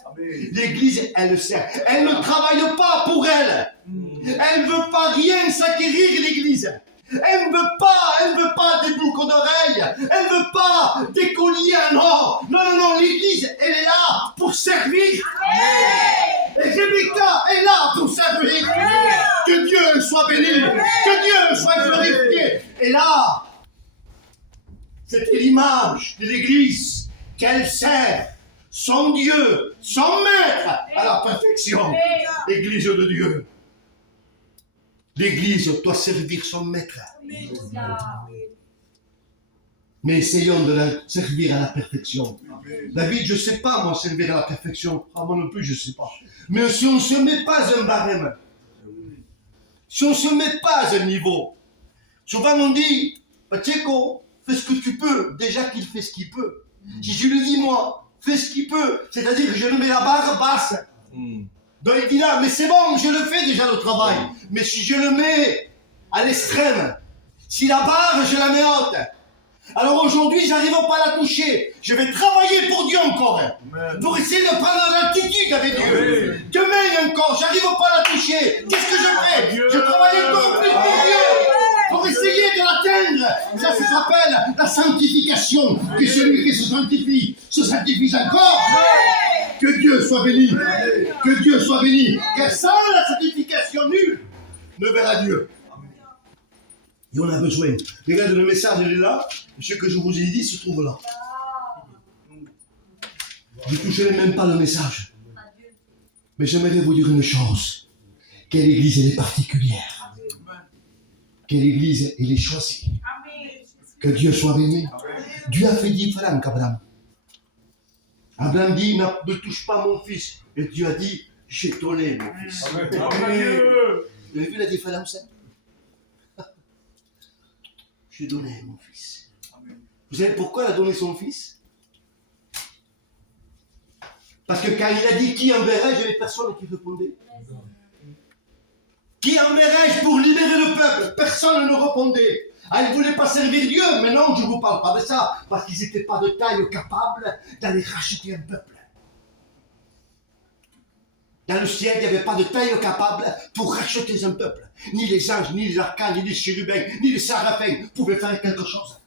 L'Église, elle sert. Elle ne travaille pas pour elle. Elle ne veut pas rien s'acquérir, l'Église. Elle ne veut pas des boucles d'oreilles. Elle ne veut pas des colliers en or. Non, non, non, l'Église, elle est là pour servir. Et Rebecca est là pour servir. Que Dieu soit béni. Que Dieu soit glorifié. Et là, c'était l'image de l'Église qu'elle sert son Dieu, son Maître à la perfection. L'Église de Dieu. L'Église doit servir son Maître. Mais essayons de la servir à la perfection. David, je ne sais pas, moi, servir à la perfection. Ah, moi non plus, je ne sais pas. Mais si on ne se met pas un barème, si on ne se met pas un niveau, souvent on dit, Tchéko, fais ce que tu peux, déjà qu'il fait ce qu'il peut. Si je lui dis, moi, fais ce qu'il peut, c'est-à-dire que je le mets la barre basse. Donc il dit là, mais c'est bon, je le fais déjà le travail. Mais si je le mets à l'extrême, si la barre, je la mets haute, alors aujourd'hui, j'arrive pas à la toucher. Je vais travailler pour Dieu encore. Pour essayer de prendre l'altitude avec Dieu. Demain encore, j'arrive pas à la toucher. Qu'est-ce que je fais? Je travaille encore plus pour Dieu. Pour essayer de l'atteindre. Ça s'appelle la sanctification. Que celui qui se sanctifie encore. Que Dieu soit béni. Que Dieu soit béni. Car sans la sanctification, nul ne verra Dieu. Et on a besoin. Regarde, le message, il est là. Ce que je vous ai dit se trouve là. Je ne toucherai même pas le message. Mais j'aimerais vous dire une chose. Quelle église elle est particulière. Quelle église elle est choisie. Que Dieu soit béni. Dieu a fait différent qu'Abraham. Abraham dit, ne touche pas mon fils. Et Dieu a dit, j'ai donné mon fils. Vous avez vu la différence? J'ai donné mon fils. Vous savez pourquoi il a donné son fils? Parce que quand il a dit qui enverrai-je, il y avait personne qui répondait. Qui enverrai-je pour libérer le peuple? Personne ne répondait. Ah, ils ne voulaient pas servir Dieu, mais non, je ne vous parle pas de ça, parce qu'ils n'étaient pas de taille capable d'aller racheter un peuple. Dans le ciel, il n'y avait pas de taille capable pour racheter un peuple. Ni les anges, ni les archanges, ni les chérubins, ni les séraphins pouvaient faire quelque chose.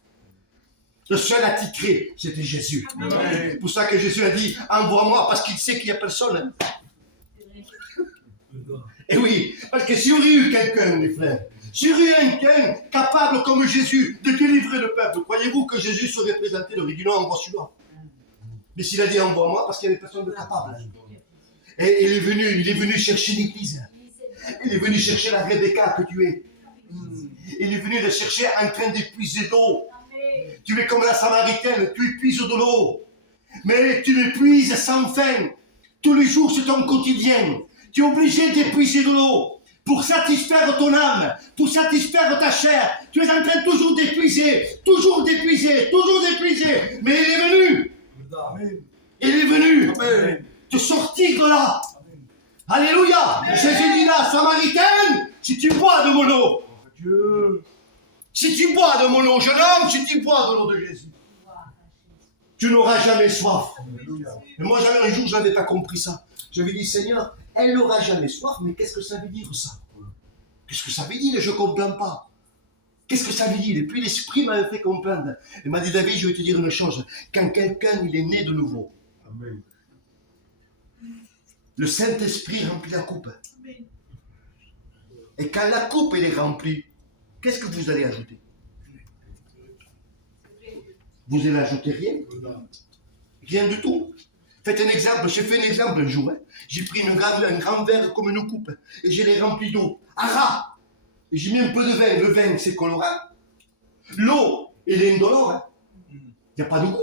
Le seul attitré, c'était Jésus. C'est pour ça que Jésus a dit, envoie-moi, parce qu'il sait qu'il n'y a personne. Et oui, parce que s'il y aurait eu quelqu'un, les frères, s'il y aurait eu quelqu'un capable comme Jésus de délivrer le peuple, croyez-vous que Jésus serait présenté, il aurait dit non, envoie celui-là. Mais s'il a dit envoie-moi, parce qu'il n'y avait personne de capable. Et il est venu chercher l'église. Il est venu chercher la Rebecca que tu es. Il est venu la chercher en train d'épuiser d'eau. Tu es comme la Samaritaine, tu épuises de l'eau. Mais tu l'épuises sans fin. Tous les jours, c'est ton quotidien. Tu es obligé d'épuiser de l'eau pour satisfaire ton âme, pour satisfaire ta chair. Tu es en train toujours d'épuiser, toujours d'épuiser, toujours d'épuiser. Mais il est venu. Il est venu te sortir de là. Alléluia. Jésus dit là, Samaritaine, si tu bois de mon eau, si tu bois de mon eau, jeune homme, si tu bois de l'eau de Jésus, tu n'auras jamais soif. Et moi, un jour, je n'avais pas compris ça. J'avais dit, Seigneur, elle n'aura jamais soif, mais qu'est-ce que ça veut dire ça? Qu'est-ce que ça veut dire? Je ne comprends pas. Qu'est-ce que ça veut dire? Et puis l'Esprit m'a fait comprendre. Il m'a dit, David, je vais te dire une chose. Quand quelqu'un il est né de nouveau, amen, le Saint-Esprit remplit la coupe. Amen. Et quand la coupe elle est remplie, qu'est-ce que vous allez ajouter? Vous allez ajouter rien? Rien du tout. Faites un exemple, j'ai fait un exemple un jour. Hein. J'ai pris un grand verre comme une coupe et je l'ai rempli d'eau. Ara! Et j'ai mis un peu de vin. Le vin, c'est colorant. L'eau, elle est indolore. Hein. Il n'y a pas de goût.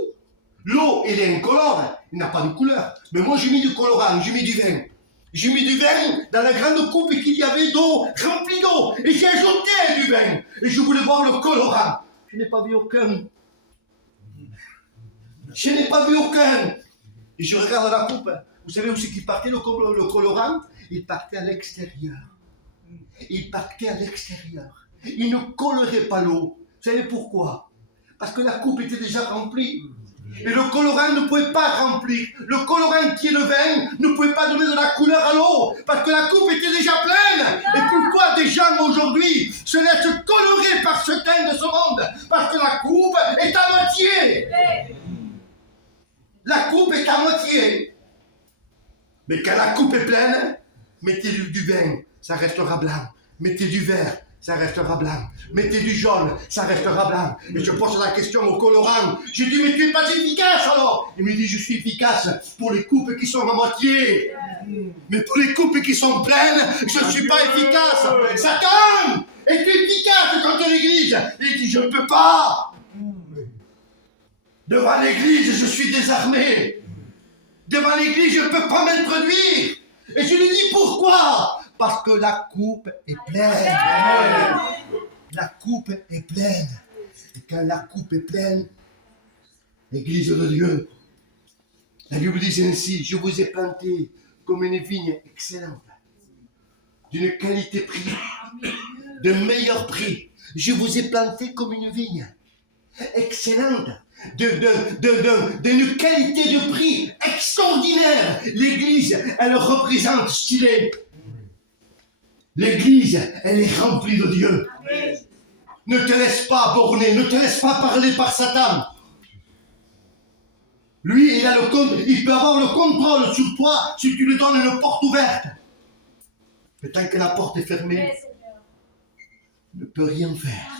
L'eau, elle est incolore. Il n'a pas de couleur. Mais moi, j'ai mis du colorant, j'ai mis du vin. J'ai mis du vin dans la grande coupe qu'il y avait d'eau, remplie d'eau. Et j'ai ajouté du vin. Et je voulais voir le colorant. Je n'ai pas vu aucun. Je n'ai pas vu aucun. Et je regarde la coupe. Vous savez où c'est qu'il partait le colorant? Il partait à l'extérieur. Il partait à l'extérieur. Il ne collerait pas l'eau. Vous savez pourquoi? Parce que la coupe était déjà remplie. Et le colorant ne pouvait pas remplir. Le colorant qui est le vin ne pouvait pas donner de la couleur à l'eau. Parce que la coupe était déjà pleine. Et pourquoi des gens aujourd'hui se laissent colorer par ce teint de ce monde? Parce que la coupe est à moitié. La coupe est à moitié. Mais quand la coupe est pleine, mettez du vin, ça restera blanc. Mettez du vert, ça restera blanc. Mettez du jaune, ça restera blanc. Et je pose la question au colorant. J'ai dit, mais tu n'es pas efficace alors? Il me dit, je suis efficace pour les coupes qui sont à moitié. Mais pour les coupes qui sont pleines, je ne suis pas efficace. Satan est efficace contre l'église. Il dit, je ne peux pas. Devant l'église, je suis désarmé. Devant l'église, je ne peux pas m'introduire. Et je lui dis pourquoi? Parce que la coupe est pleine. La coupe est pleine. Et quand la coupe est pleine, l'église de Dieu, la Bible dit ainsi, je vous ai planté comme une vigne excellente, d'une qualité prix, de meilleur prix. Je vous ai planté comme une vigne excellente, d'une qualité de prix extraordinaire. L'église, elle représente ce qu'il est. L'église, elle est remplie de Dieu. Ne te laisse pas borner, ne te laisse pas parler par Satan. Lui, il peut avoir le contrôle sur toi si tu lui donnes une porte ouverte. Mais tant que la porte est fermée, il ne peut rien faire.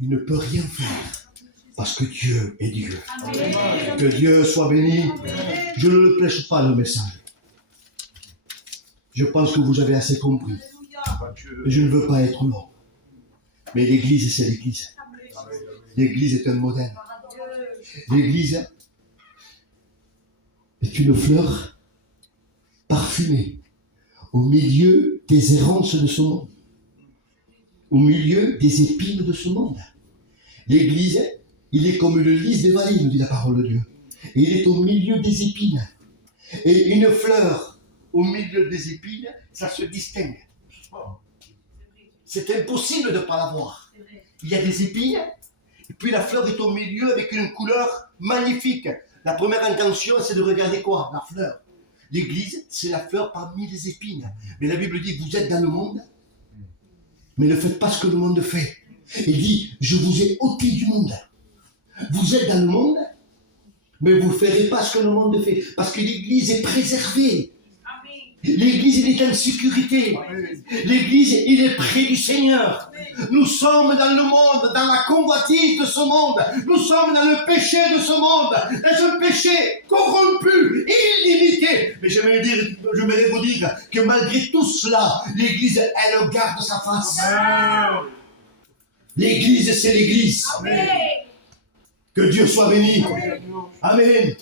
Il ne peut rien faire. Parce que Dieu est Dieu. Que Dieu soit béni. Je ne le prêche pas le message. Je pense que vous avez assez compris. Et je ne veux pas être long. Mais l'Église, c'est l'Église. L'Église est un modèle. L'Église est une fleur parfumée au milieu des errances de ce monde, au milieu des épines de ce monde. L'Église, il est comme une lys dévalée, nous dit la parole de Dieu. Et il est au milieu des épines. Et une fleur au milieu des épines, ça se distingue. C'est impossible de ne pas la voir. Il y a des épines, et puis la fleur est au milieu avec une couleur magnifique. La première intention, c'est de regarder quoi? La fleur. L'Église, c'est la fleur parmi les épines. Mais la Bible dit, vous êtes dans le monde, mais ne faites pas ce que le monde fait. Il dit, je vous ai ôté du monde. Vous êtes dans le monde, mais vous ne ferez pas ce que le monde fait. Parce que l'Église est préservée. L'Église, il est en sécurité. L'Église, il est près du Seigneur. Nous sommes dans le monde, dans la convoitise de ce monde. Nous sommes dans le péché de ce monde. Dans un péché corrompu, illimité. Mais j'aimerais vous dire que malgré tout cela, l'Église, elle garde sa face. L'Église, c'est l'Église. Que Dieu soit béni. Amen.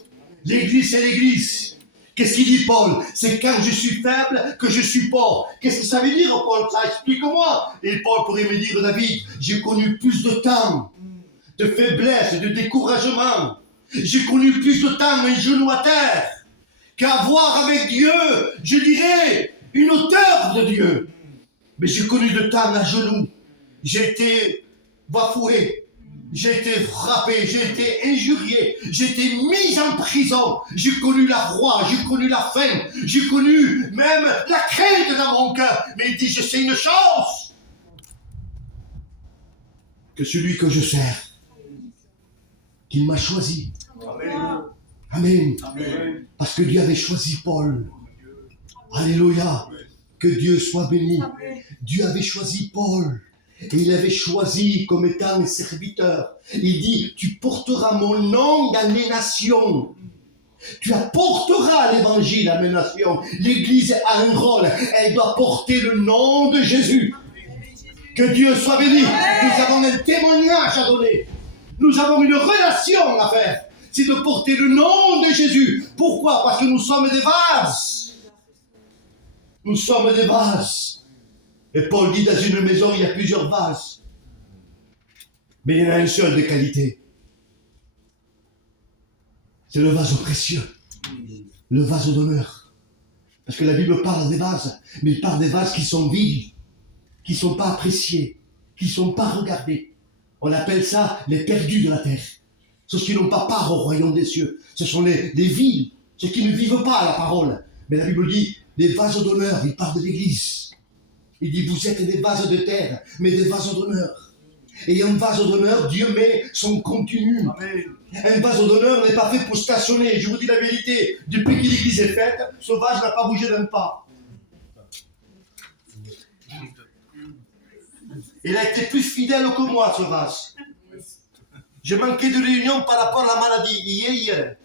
L'Église, c'est l'Église. Qu'est-ce qu'il dit Paul? C'est quand je suis faible que je suis fort. Qu'est-ce que ça veut dire Paul? Ça explique-moi. Et Paul pourrait me dire, David, j'ai connu plus de temps de faiblesse, de découragement. J'ai connu plus de temps mes genoux à terre qu'avoir avec Dieu, je dirais, une hauteur de Dieu. Mais j'ai connu de temps à genoux. J'ai été bafoué. J'ai été frappé, j'ai été injurié, j'ai été mis en prison. J'ai connu la roi, j'ai connu la faim, j'ai connu même la crainte dans mon cœur. Mais il dit, je sais une chose, que celui que je sers, qu'il m'a choisi. Amen. Amen. Amen. Parce que Dieu avait choisi Paul. Alléluia. Que Dieu soit béni. Dieu avait choisi Paul. Et il avait choisi comme étant un serviteur. Il dit, tu porteras mon nom dans les nations. Tu apporteras l'évangile à mes nations. L'Église a un rôle. Elle doit porter le nom de Jésus. Que Dieu soit béni. Nous avons un témoignage à donner. Nous avons une relation à faire. C'est de porter le nom de Jésus. Pourquoi? Parce que nous sommes des vases. Nous sommes des vases. Et Paul dit, dans une maison, il y a plusieurs vases. Mais il y en a un seul de qualité. C'est le vase précieux. Le vase d'honneur. Parce que la Bible parle des vases, mais il parle des vases qui sont vides, qui ne sont pas appréciés, qui ne sont pas regardés. On appelle ça les perdus de la terre. Ceux qui n'ont pas part au royaume des cieux. Ce sont les villes, ceux qui ne vivent pas à la parole. Mais la Bible dit, les vases d'honneur, il parle de l'Église. Il dit, vous êtes des vases de terre, mais des vases d'honneur. Et un vase d'honneur, Dieu met son contenu. Amen. Un vase d'honneur n'est pas fait pour stationner. Je vous dis la vérité, depuis que l'Église est faite, ce vase n'a pas bougé d'un pas. Il a été plus fidèle que moi, ce vase. J'ai manqué de réunion par rapport à la maladie hier.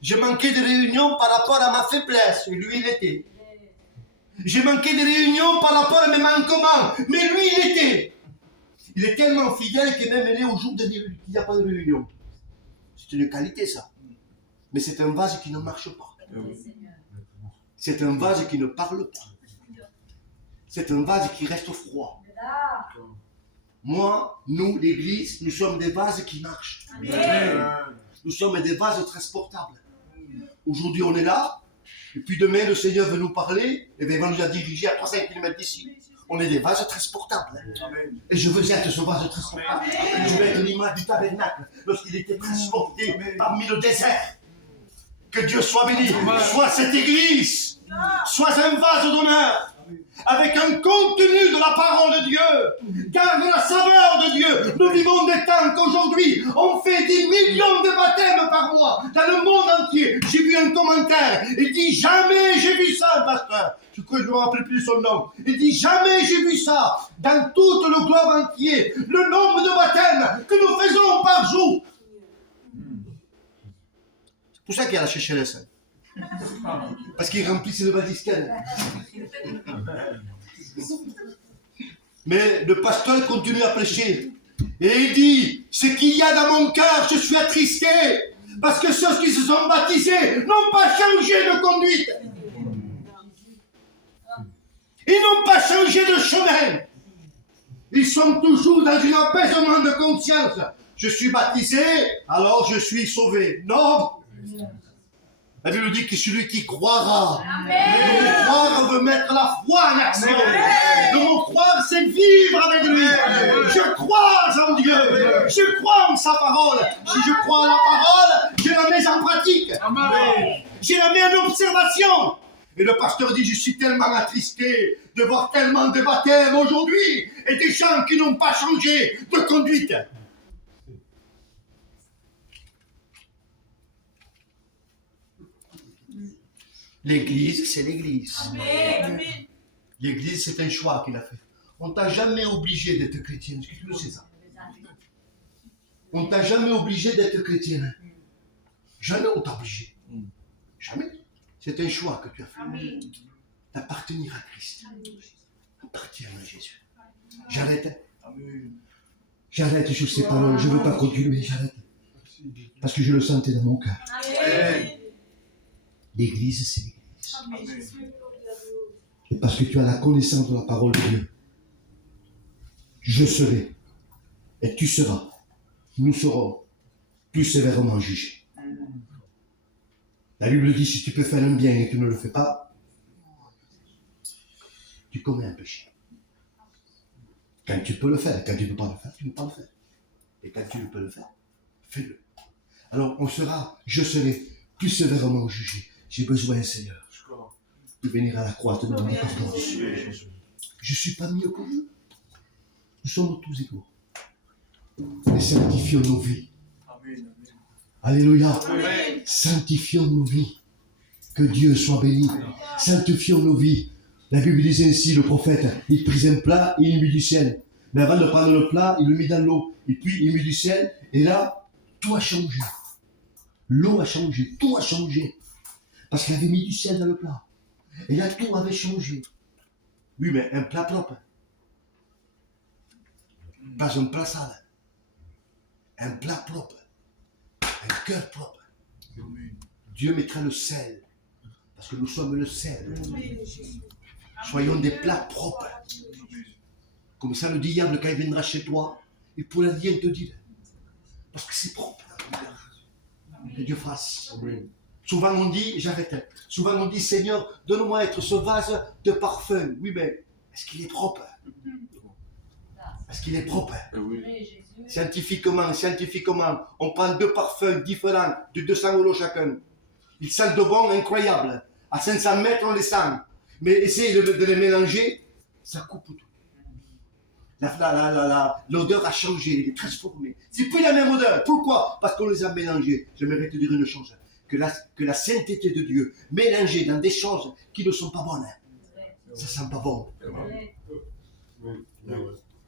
J'ai manqué de réunion par rapport à ma faiblesse. Et lui, il était. J'ai manqué de réunions par rapport à mes manquements, mais lui, il était. Il est tellement fidèle qu'il est même né au jour où il n'y a pas de réunion. C'est une qualité, ça. Mais c'est un vase qui ne marche pas. C'est un vase qui ne parle pas. C'est un vase qui reste froid. Moi, nous, l'Église, nous sommes des vases qui marchent. Nous sommes des vases transportables. Aujourd'hui, on est là. Et puis demain, le Seigneur veut nous parler, et bien il va nous diriger à 300 km d'ici. On est des vases transportables. Amen. Et je veux être ce vase transportable. Je veux être l'image du tabernacle lorsqu'il était transporté parmi le désert. Que Dieu soit béni. Sois cette église. Sois un vase d'honneur. avec un contenu de la parole de Dieu, car de la saveur de Dieu, nous vivons des temps qu'aujourd'hui, on fait des millions de baptêmes par mois, dans le monde entier. J'ai vu un commentaire, il dit, jamais j'ai vu ça, pasteur. Je crois que je ne me rappelle plus son nom. Il dit, jamais j'ai vu ça, dans tout le globe entier, le nombre de baptêmes que nous faisons par jour. C'est pour ça qu'il y a la sécheresse. Parce qu'ils remplissent le Vatican. Mais le pasteur continue à prêcher. Et il dit, ce qu'il y a dans mon cœur, je suis attristé. Parce que ceux qui se sont baptisés n'ont pas changé de conduite. Ils n'ont pas changé de chemin. Ils sont toujours dans un apaisement de conscience. Je suis baptisé, alors je suis sauvé. Non. La Bible dit que celui qui croira, le mot croire veut mettre la foi en action. Le mot croire, c'est vivre avec lui. Je crois en Dieu. Je crois en sa parole. Si je crois en la parole, je la mets en pratique. Je la mets en observation. Et le pasteur dit, je suis tellement attristé de voir tellement de baptêmes aujourd'hui et des gens qui n'ont pas changé de conduite. L'église, c'est l'église. L'église, c'est un choix qu'il a fait. On t'a jamais obligé d'être chrétien. Est-ce que tu le sais ça? On t'a jamais obligé d'être chrétien. Jamais on t'a obligé. Jamais. C'est un choix que tu as fait. D'appartenir à Christ. Appartenir à Jésus. J'arrête. J'arrête, je ne sais pas, je ne veux pas continuer, j'arrête. Parce que je le sentais dans mon cœur. L'église, c'est l'église. Et parce que tu as la connaissance de la parole de Dieu. Je serai, et tu seras, nous serons plus sévèrement jugés. La Bible dit, si tu peux faire un bien et que tu ne le fais pas, tu commets un péché. Quand tu peux le faire, quand tu ne peux pas le faire, tu ne peux pas le faire. Et quand tu peux le faire, fais-le. Alors on sera, je serai plus sévèrement jugé. J'ai besoin, Seigneur, de venir à la croix, te demander pardon. Je ne suis pas mieux que vous. Nous sommes tous égaux. Et sanctifions nos vies. Alléluia. Sanctifions nos vies. Que Dieu soit béni. Sanctifions nos vies. La Bible disait ainsi, le prophète, il prit un plat et il mit du sel. Mais avant de prendre le plat, il le mit dans l'eau. Et puis il mit du sel. Et là, tout a changé. L'eau a changé. Tout a changé. Parce qu'il avait mis du sel dans le plat. Et là, tout avait changé. Oui, mais un plat propre. Pas un plat sale. Un plat propre. Un cœur propre. Dieu mettra le sel. Parce que nous sommes le sel. Soyons des plats propres. Comme ça, le diable, quand il viendra chez toi, il pourra rien te dire. Parce que c'est propre. Que Dieu fasse. Souvent on dit, j'arrête, souvent on dit, Seigneur, donne-moi être ce vase de parfum. Oui, mais est-ce qu'il est propre? Est-ce qu'il est propre? Scientifiquement, on prend 2 parfums différents de 200 € chacun. Ils sentent de bon, incroyable. À 500 mètres, on les sent. Mais essayez de les mélanger, ça coupe tout. L'odeur a changé, elle est transformée. C'est plus la même odeur. Pourquoi? Parce qu'on les a mélangés. J'aimerais te dire une chose. Que la sainteté de Dieu, mélangée dans des choses qui ne sont pas bonnes, ça sent pas bon.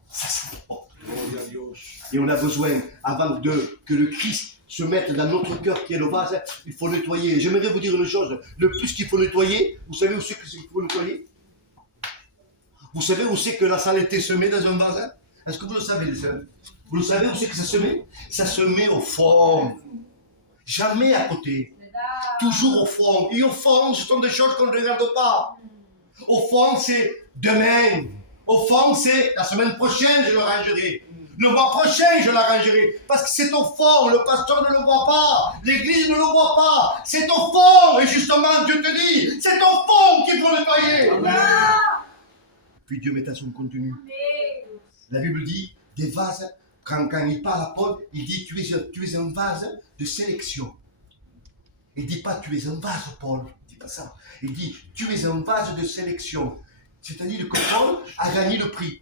Ça sent pas bon. Et on a besoin, avant que le Christ se mette dans notre cœur qui est le vase, il faut nettoyer. J'aimerais vous dire une chose, le plus qu'il faut nettoyer, vous savez où c'est qu'il faut nettoyer? Vous savez où c'est que la saleté se met dans un vase? Est-ce que vous le savez, les sœurs? Vous le savez où c'est que ça se met? Ça se met au fond. Jamais à côté. Toujours au fond. Et au fond, ce sont des choses qu'on ne regarde pas. Au fond, c'est demain. Au fond, c'est la semaine prochaine, je le rangerai. Le mois prochain, je l'arrangerai. Parce que c'est au fond. Le pasteur ne le voit pas. L'église ne le voit pas. C'est au fond. Et justement, Dieu te dit, c'est au fond qu'il faut nettoyer. Puis Dieu met à son contenu. La Bible dit, des vases, quand il parle à Paul, il dit, tu es un vase de sélection. Il ne dit pas, tu es un vase, Paul. Il ne dit pas ça. Il dit, tu es un vase de sélection. C'est-à-dire que Paul a gagné le prix.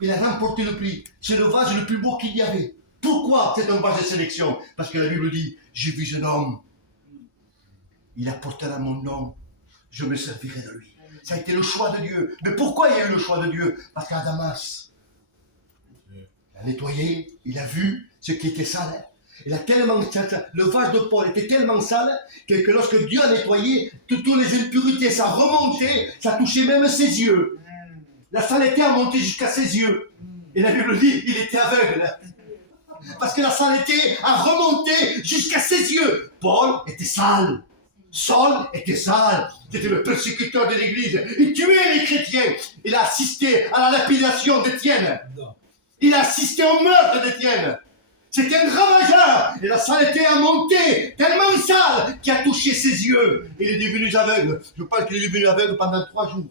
Il a remporté le prix. C'est le vase le plus beau qu'il y avait. Pourquoi c'est un vase de sélection? Parce que la Bible dit, j'ai vu un homme. Il apportera mon nom. Je me servirai de lui. Ça a été le choix de Dieu. Mais pourquoi il y a eu le choix de Dieu? Parce qu'à Damas, il a nettoyé, il a vu ce qui était sale. Il a tellement, le vase de Paul était tellement sale que lorsque Dieu a nettoyé, toutes les impuretés, ça remontait, ça touchait même ses yeux. La saleté a monté jusqu'à ses yeux. Et la Bible dit, il était aveugle. Parce que la saleté a remonté jusqu'à ses yeux. Paul était sale. Saul était sale. C'était le persécuteur de l'église. Il tuait les chrétiens. Il a assisté à la lapidation d'Étienne. Il a assisté au meurtre d'Étienne. C'était un ravageur. Et la saleté a monté tellement sale qu'il a touché ses yeux. Il est devenu aveugle. Je parle qu'il est devenu aveugle pendant 3 jours.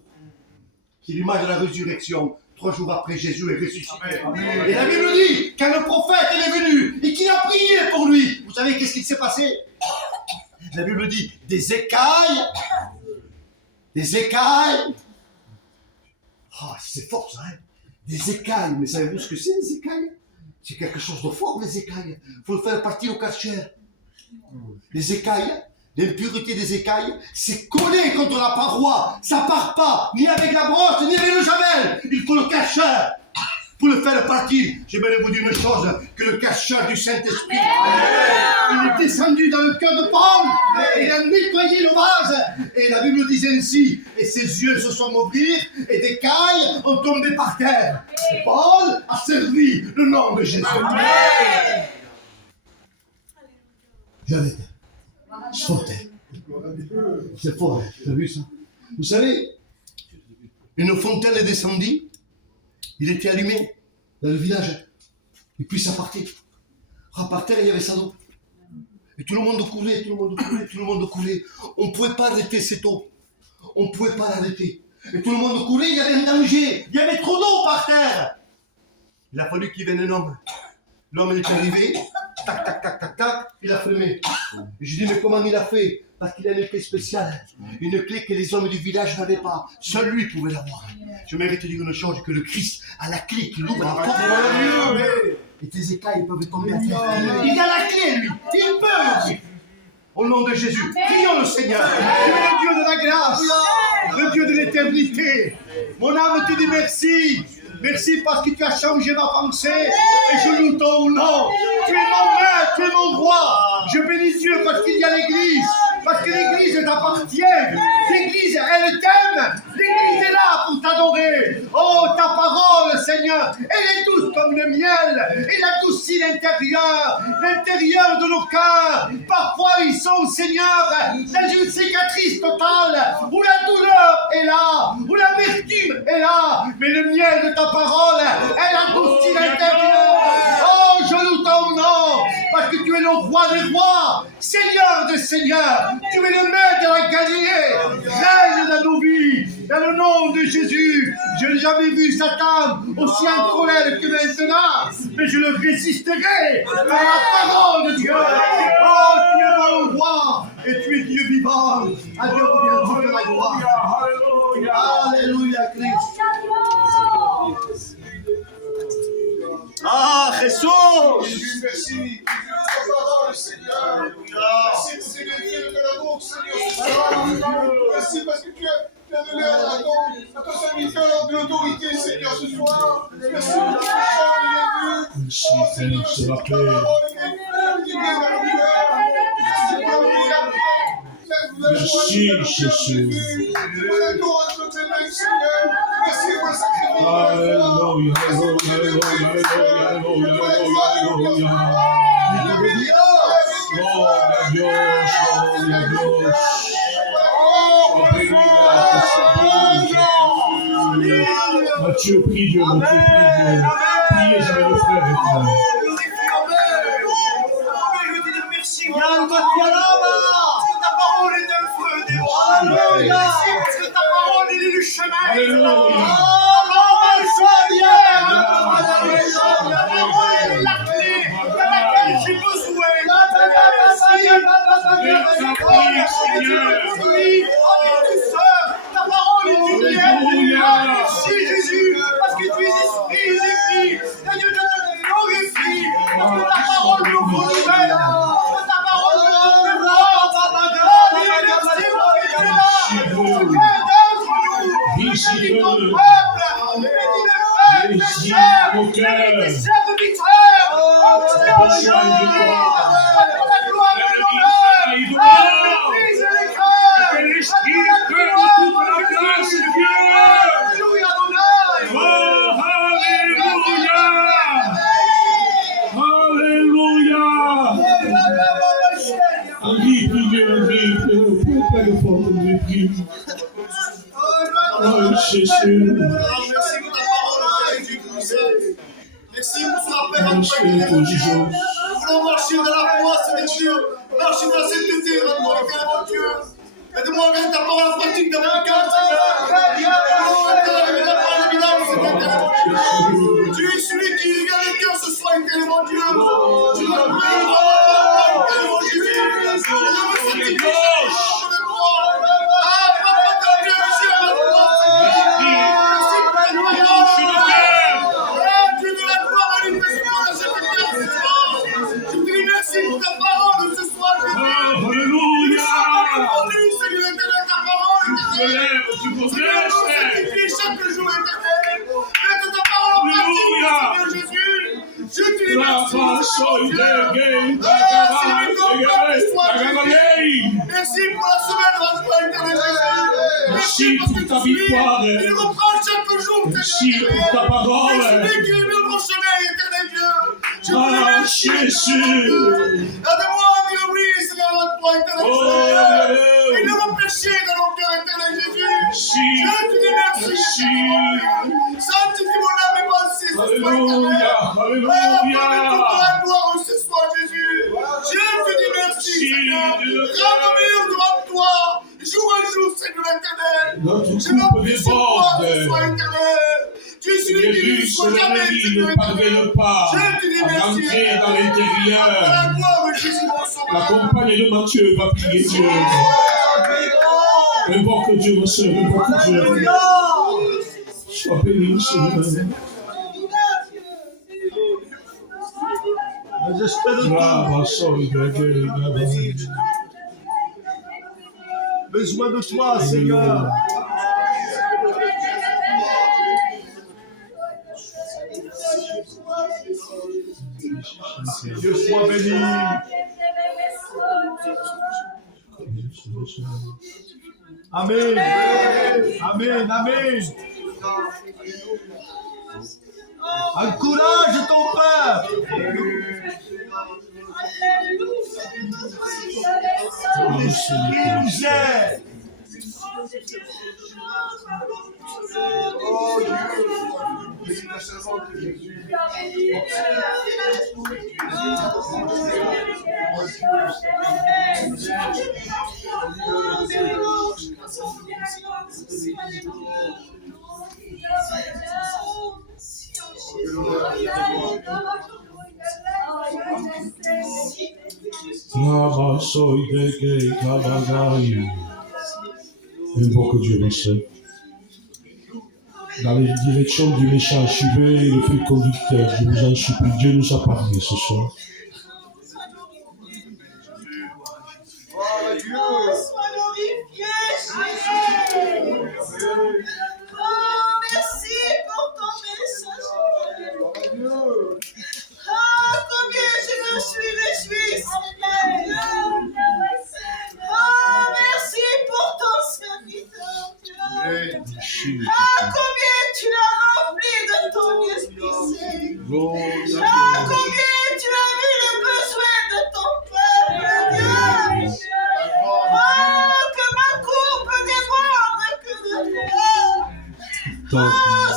C'est l'image de la résurrection. 3 jours après, Jésus est ressuscité. Amen. Et la Bible dit, quand le prophète est venu et qu'il a prié pour lui, vous savez qu'est-ce qui s'est passé? La Bible dit, des écailles. Oh, c'est fort ça, hein? Des écailles. Mais savez-vous ce que c'est, les écailles? C'est quelque chose de fort, les écailles. Il faut le faire partir au cachère. Les écailles, l'impureté des écailles, c'est collé contre la paroi. Ça part pas, ni avec la brosse, ni avec le javel. Il faut le cacheur pour le faire partir. J'aimerais vous dire une chose, que le cacheur du Saint-Esprit, il est descendu dans le cœur de Paul, et il a nettoyé le vase. Et la Bible dit ainsi, et ses yeux se sont ouverts, et des cailles ont tombé par terre. Et Paul a servi le nom de Jésus. J'avais je sautais. C'est fort, hein? Tu as vu ça? Vous savez, une fontaine est descendue, il était allumé dans le village, et puis ça partait. Par terre, il y avait ça d'eau. Et tout le monde coulait. On ne pouvait pas arrêter cette eau. On ne pouvait pas l'arrêter. Et tout le monde coulait, il y avait un danger. Il y avait trop d'eau par terre. Il a fallu qu'il vienne un homme. L'homme est arrivé, tac, il a fumé. Et je dis, mais comment il a fait? Parce qu'il a une clé spéciale. Une clé que les hommes du village n'avaient pas. Seul lui pouvait l'avoir. Je mérite de dire une chose, que le Christ a la clé qui ouvre la porte. Et tes écailles peuvent tomber à terre. Il a la clé, lui. Il peut. Au nom de Jésus, prions le Seigneur. Tu es le Dieu de la grâce, le Dieu de l'éternité. Mon âme te dit merci. Merci parce que tu as changé ma pensée et je loue ton nom. Tu es mon maître, tu es mon roi. Je bénis Dieu parce qu'il y a l'église. Parce que l'église t'appartient. L'église, elle t'aime. L'église est là pour t'adorer. Oh, ta parole, Seigneur, elle est douce comme le miel. Elle adoucit l'intérieur de nos cœurs. Parfois, ils sont, Seigneur, dans une cicatrice totale, où la douleur est là, où l'amertume est là. Mais le miel de ta parole, elle adoucit l'intérieur. Oh, je loue ton nom, parce que tu es le roi des rois, Seigneur des seigneurs. Tu es le maître de la Galilée, règne dans nos vies, dans le nom de Jésus. Je n'ai jamais vu Satan aussi en colère que maintenant, mais je le résisterai par la parole de Dieu. Oh, tu es mon roi, et tu es Dieu vivant. À Dieu revient toute la gloire. Alléluia, Christ. Ah, Jésus! Merci. Ta parole, Seigneur. Merci de célébrer de l'amour, Seigneur. Merci parce que tu as donné à ton serviteur de l'autorité, Seigneur, ce soir. Merci pour le chant qu'il est vu. Oh, Seigneur, merci pour ta parole qui vient vers le cœur. Merci Jésus. Merci pour le sacrifice. Alléluia, Mathieu, prie Dieu, Mathieu, prie Dieu. Priez avec le frère et frère. Ta parole est un feu des rois. Merci parce que ta parole est le chemin. Alléluia. Ta parole est la clé de laquelle j'ai besoin. Ta parole est une lumière. Ici, mon cœur. Jésus. Merci pour ta parole, Jésus. Merci pour ce rappel à toi, Nous voulons marcher dans la foi, Seigneur Dieu. Marcher dans la sainteté, mon éternel Dieu. Aide-moi à mettre ta parole en pratique dans mon cœur, Seigneur. Tu es celui qui regarde le cœur ce soir, éternel Dieu. Tu me pries, éternel Jésus. Merci pour la semaine, merci pour ta victoire. Il reprend chaque jour. Merci pour ta parole. Celui qui est venu au chemin, éternel Dieu. Jésus. Aide-moi à dire oui, Seigneur, à toi, éternel Dieu. Et ne m'empêcher dans mon cœur, éternel Jésus. Je te dis merci. Sanctifie mon âme et mon pensée ce soir, éternel. Alléluia. La gloire ce soir, Jésus. Je te dis merci, Seigneur. Rends-moi devant toi. Jour à jour, Seigneur éternel. Je m'en prie sur toi ce soir, éternel. Tu es celui qui ne soit jamais, Seigneur éternel. Je te dis merci. Dans l'intérieur. La gloire de Jésus, mon sauveur. La compagne de Matthieu va prier Dieu. Invoque Dieu, mon soeur, invoque Dieu. Sois béni, Seigneur. Besoin de toi, Seigneur. Dieu soit béni. Amen. Amen. Amen. Encourage ton peuple. L'Esprit nous aide. Oh Dieu, bénis la servante de Jésus. Invoque Dieu, ma soeur. Dans les directions du méchant, suivez le fil conducteur. Je vous en supplie. Dieu nous a parlé ce soir. Merci pour ton message. Combien je me suis réjouie, Seigneur. Merci pour ton serviteur, Dieu. Combien tu l'as rempli de ton esprit, Seigneur. Combien tu as vu les besoins de ton peuple, Dieu. Que ma coupe déborde que de toi.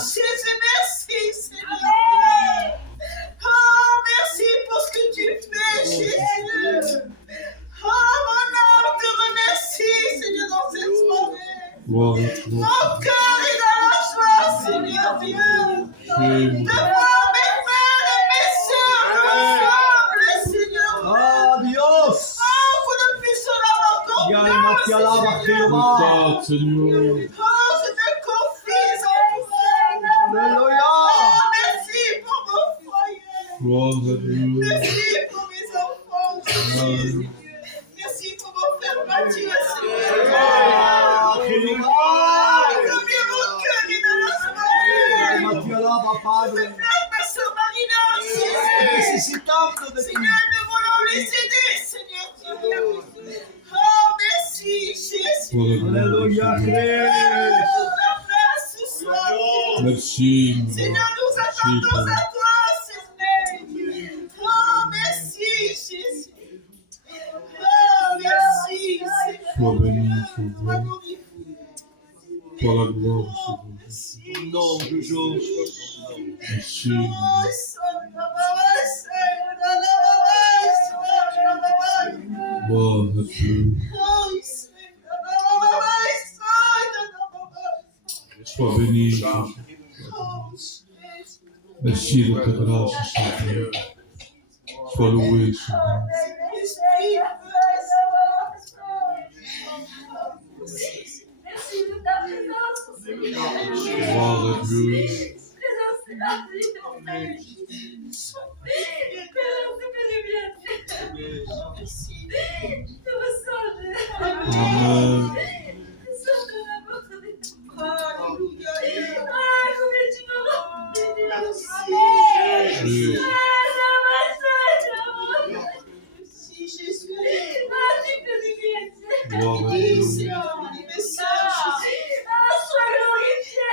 Jésus, merci, Seigneur. Merci pour ce que tu fais, Jésus. Mon âme te remercie, Seigneur, dans cette soirée. Mon cœur est dans la joie, Seigneur Dieu. De voir mes frères et mes sœurs ensemble, Seigneur. Adios. Que nous puissions avoir confiance, Seigneur. Je te confie en toi. Alléluia. Merci pour mon foyer. Merci pour mes enfants, Jésus. Merci pour mon frère Mathieu, Seigneur. Combien mon cœur est dans la soirée. Je plains ma sœur Marina aussi. necesitando de ti. Seigneur, nous voulons les aider, Seigneur Dieu. Oh, merci, Jésus. Alléluia. Oh, la place ce soir. Merci. Seigneur, nous attendons à toi, Seigneur. Oh, merci, Jésus. Oh, merci, Seigneur. Sois béni, Sois Seigneur. glorifié. Pour la gloire, Oh, Seigneur. merci. Non, toujours. Merci. Oh, Seigneur, Gloire à Dieu. Sois béni, Jésus. Merci de ta grâce, Seigneur. Sois loué, Seigneur. Merci de ta présence, Seigneur. Gloire à Dieu. Présence, c'est la vie de mon Père. Présence, c'est que du bien. Je te ressens, je. Amen. Je sors de la porte des. Alléluia. Ah, combien tu me rends. Jésus. Merci, Jésus. Ah, tu fais du bien. Gloire à Oui, Dieu. Seigneur, les messages. Ah, sois glorifié.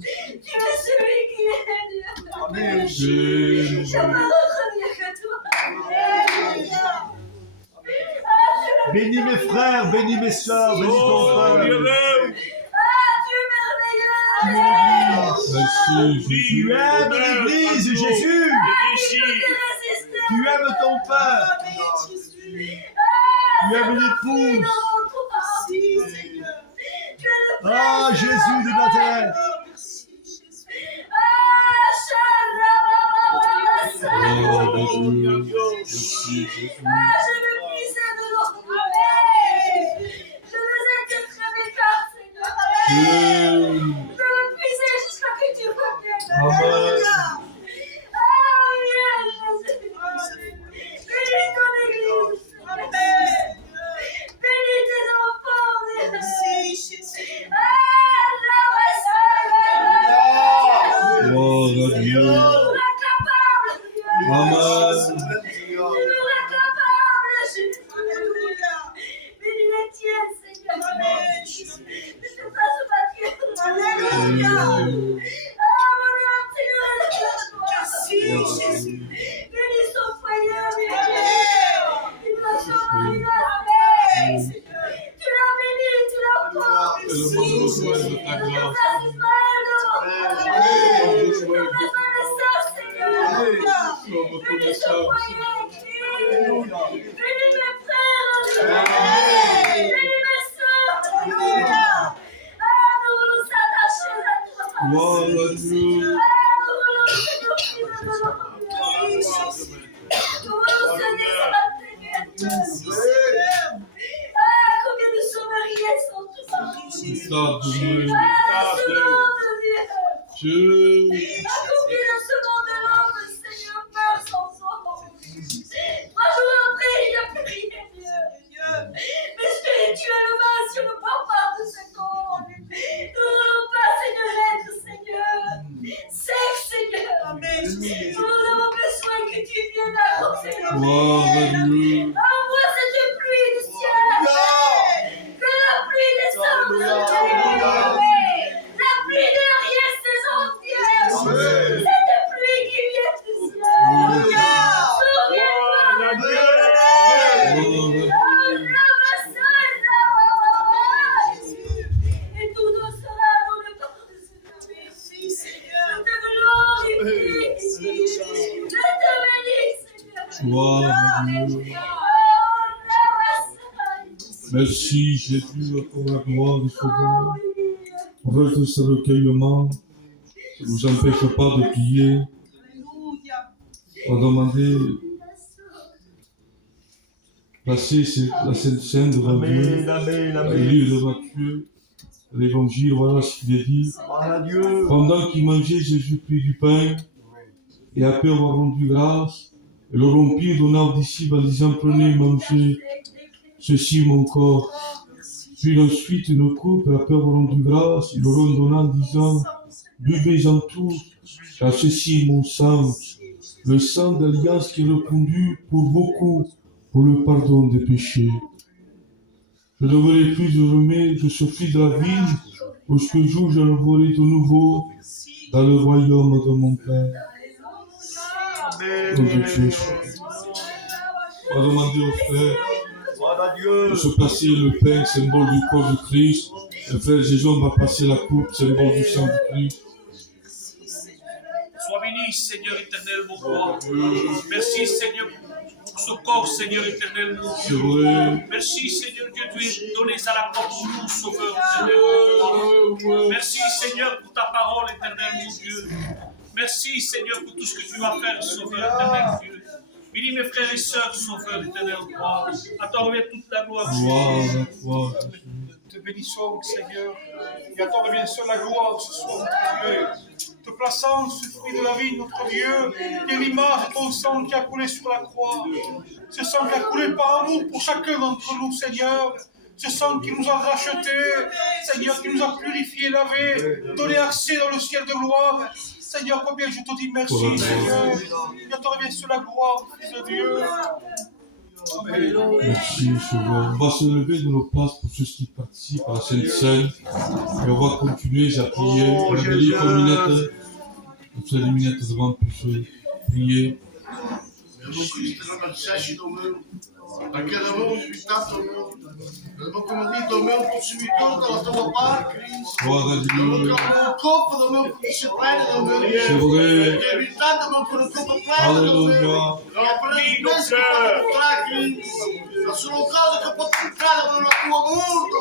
Tu es celui qui est Dieu. Jésus. Je peux reconnaître que toi. Alléluia. Bénis mes frères, bénis mes sœurs, bénis ton frère. Ah, Dieu merveilleux. Merci, Tu Jésus. aimes l'Église, Jésus. Tu aimes ton Père. Amen, Jésus. Tu aimes l'épouse. Merci, Seigneur. Ah, Jésus de Nazareth. Oh, merci, Jésus. Gloire à Dieu. Merci, Jésus. Je veux puiser de l'eau. Amen. Je veux être très bécard, Seigneur. Amen. Dieu. Je veux puiser jusqu'à que tu reviennes. Amen. Ah, viens, Jésus. Bénis ton église. Amen. Bénis tes enfants. Merci, Jésus. Gloire à Dieu. Amen. Alléluia. Bénis les tiennes, Seigneur. Amen, Jésus. Ne te fasse pas Alléluia. Ah, mon âme, Seigneur, Merci, Jésus. bénis son foyer, Amen. bénis la chambre, Amen, Seigneur. tu l'as béni, tu l'as porté. Que le monde reçoive de ta Je grâce. place Ismaël devant Amen. Je place ma Seigneur. Alléluia. Sois Bénis son reconnaissable. foyer, bénis mes frères, Amen. bénis mes sœurs. Alléluia. Ah, nous voulons s'attacher à toi. Gloire à Dieu. Ah, nous voulons Seigneur, prier de l'eau. Nous voulons Seigneur, Merci, Seigneur. ah, combien de sommeliers sont tous Tout ça, Dieu. ah, ce monde, Dieu. Dieu. Ah, combien de ce monde de l'homme, Seigneur, meurt sans son. 3 jours après, il n'y a plus rien, Dieu. Mais spirituellement, si on ne part pas de ce monde, nous ne voulons pas, Seigneur, être, Seigneur. Sec, Seigneur. Amen, Jésus. Nous avons besoin que tu viennes arroser nos Gloire à Dieu. envoie cette pluie du ciel. Que la pluie descende sur nous. La pluie de rien saison, Dieu. Cette pluie qui vient du ciel. Souviens-toi de Dieu. Et tout nous sera dans le corps de ce Dieu. Merci, Seigneur. Je te glorifie. Je te bénis, Seigneur. Gloire à Dieu. Merci, Jésus, pour la gloire du Sauveur. Votre ce recueillement ne vous empêche pas de prier, Alléluia. pour demander, placer la Sainte Seine devant Dieu, Amen, amen, le amen. livre de Matthieu, l'évangile, voilà ce qu'il est dit. Voilà Dieu. Pendant qu'il mangeait, Jésus prit du pain, et après avoir rendu grâce, il le rompit et donna aux disciples en disant, prenez, mangez, ceci est mon corps. Puis ensuite une coupe, et après avoir rendu grâce, il le redonna en disant, Buvez-en tous, car ceci est mon sang, le sang d'alliance qui est répandu pour beaucoup, pour le pardon des péchés. Je ne voulais plus désormais de ce fruit de la vigne, jusqu'au jour où je le voulais de nouveau dans le royaume de mon Père. Nom de Jésus. On va demander aux frères de se passer le pain, symbole du corps du Christ. Le frère Jésus, on va passer la coupe, symbole du sang du Christ. Sois béni, Seigneur éternel, mon roi. Merci, Seigneur, pour ce corps, Seigneur éternel, mon C'est Dieu. vrai. Merci, Seigneur Dieu, tu es donné à la croix pour nous, Sauveur éternel, mon Dieu. Merci, Seigneur, pour ta parole, éternel, mon Dieu. Merci, Seigneur, pour tout ce que tu vas faire, Sauveur éternel, Dieu. Bénis mes frères et sœurs, Sauveur éternel, roi. À toi revient toute la gloire. Gloire. Te bénissons, Seigneur, et à toi revient seule la gloire ce soir, notre Dieu. Te plaçant ce fruit de la vie, notre Dieu, qui est l'image de ton sang qui a coulé sur la croix. Ce sang qui a coulé par amour pour chacun d'entre nous, Seigneur. Ce sang qui nous a rachetés, Seigneur, qui nous a purifiés, lavés, donné accès dans le ciel de gloire. Seigneur, combien je te dis merci, Seigneur. Et à toi revient seule la gloire, Fils de Dieu. Merci, Sauveur. On va se lever de nos places pour ceux qui participent à la Sainte Seine. Et on va continuer à prier. On a des lunettes. On se les lunettes devant pour se prier. Perché l'amore risultato abbiamo comandito me un possibilità dalla tua parte, Gloire à Dieu. un coppo da me che si prende da me, C'est vrai. che risultato me con un coppo prende da me, Alléluia. ma sono cose che possono entrare nella tua mondo,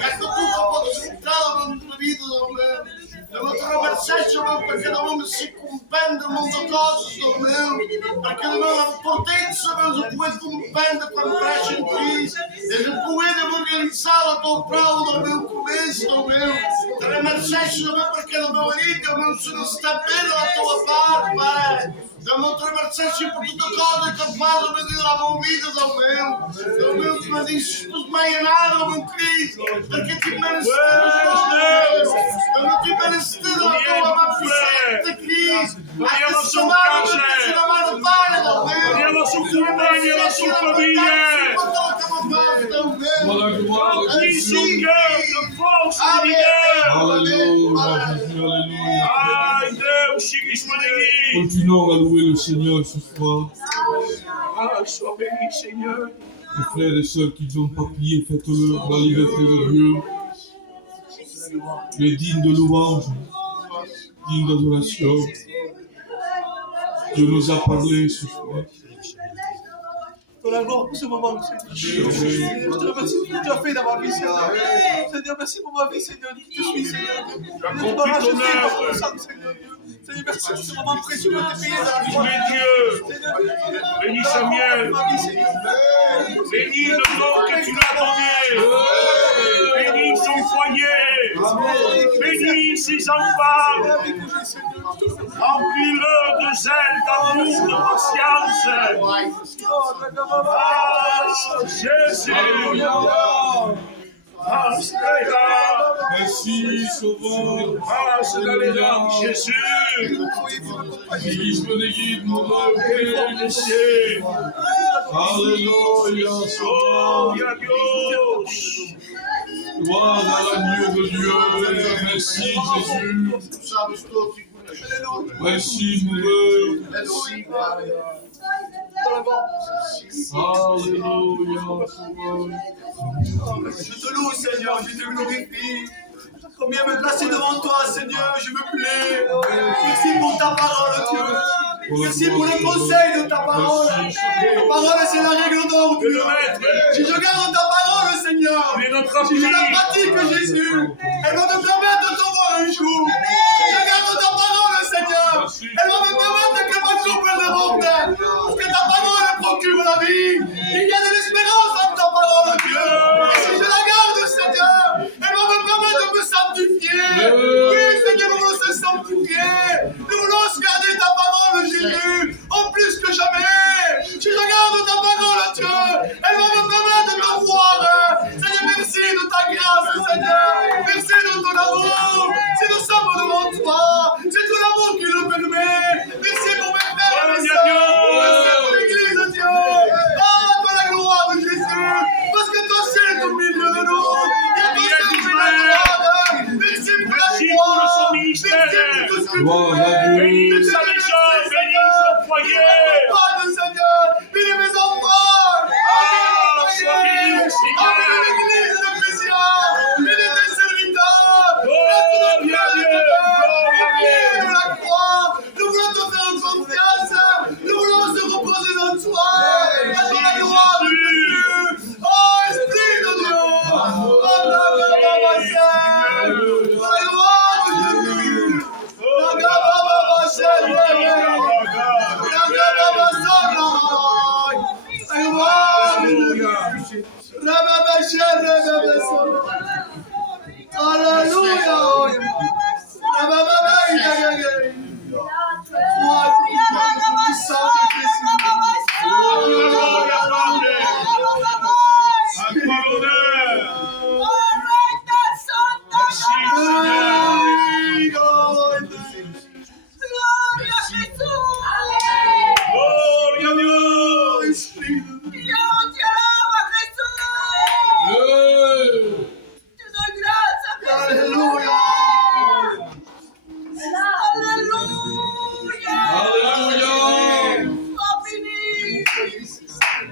ecco tu che puoi entrare nella tua vita da me. Devo trovare sesso perché dobbiamo si comprendere molte cose da me, perché dobbiamo la potenza non puoi comprendere per crescere in Cristo e se puoi realizzare la tua prova da me questo dobbiamo sesso da me perché dobbiamo venire dobbiamo sono sta bene la tua parte. Dobbiamo trovare sesso per tutte cose che fanno vedere la tua vita da me. Dobbiamo dire tu sbagliato con Cristo perché ti meresti. Dobbiamo ti meresti la tua magnificenza Cristo. Anche se mano perché la mano vale da me. Andiamo su compagni e la sua famiglia. Voilà, gloire à Jésus. De force de vigueur. Alléluia, Jésus, alléluia. Ai, Deus, siga espanhando. Continuons à louer le Seigneur ce soir. Ah, sois béni, Seigneur. Les frères et sœurs qui n'ont pas prié, faites-le dans la liberté de Dieu. Il est digne de louange, digne d'adoration. Dieu nous a parlé ce soir. Pour la gloire pour ce moment, Seigneur. Je te remercie pour ce que tu as fait dans ma vie, Seigneur. Seigneur, merci pour ma vie, Seigneur. Je suis, Seigneur. Tu m'as racheté par ton sang, Seigneur. Seigneur, merci pour ce moment précieux que tu as payé dans la croix. Dieu, bénis Samuel. Bénis le nom que tu l'as donné. Bénis son foyer. Bénis ses enfants. Remplis-le de zèle, d'amour, de patience. Ah, Jésus. Ah, Merci, Sauveur. ah, c'est dans les rangs, Jésus. Guide, me guide, mon Dieu. Laissez. Alléluia, Oh, Sauveur. Dios. Gloire à l'agneau de Dieu. Merci, Jésus. Merci, mon Dieu. Alléluia, Sauveur. Je te loue, Seigneur, je te glorifie. Combien me placer devant toi, Seigneur, je me plais. Merci pour ta parole, Dieu. Merci pour le conseil de ta parole. Ta parole, c'est la règle d'or, Dieu. Si je garde ta parole, Seigneur, si je la pratique, Jésus, elle va me permettre de te voir un jour. Si je garde ta parole, Seigneur, elle va me permettre que ma coupe elle remonte. Parce que ta parole procure la vie. Il y a de l'espérance dans ta parole, Dieu. Et si je la garde, Seigneur, elle va me permettre de me sanctifier. Oui, Seigneur, nous voulons se sanctifier. Nous voulons garder ta parole, Jésus, en plus que jamais. Si je garde ta parole, Dieu, elle va me permettre de te voir. Seigneur, merci de ta grâce, Seigneur. Merci de ton amour. Si nous sommes Gloire à Dieu. Bénis sa maison, bénis son foyer. Bénis Seigneur, bénis mes enfants. Sois béni, Seigneur. Bénis l'église de Christian. Bénis tes serviteurs. Gloire à Dieu. Nous la croix. Nous voulons te faire confiance. Nous voulons se reposer dans toi. Dans la gloire de Jésus. Oh, Esprit de Dieu. Oh, la gloire de Jésus. La gloire de Jésus. La gloire de Jésus.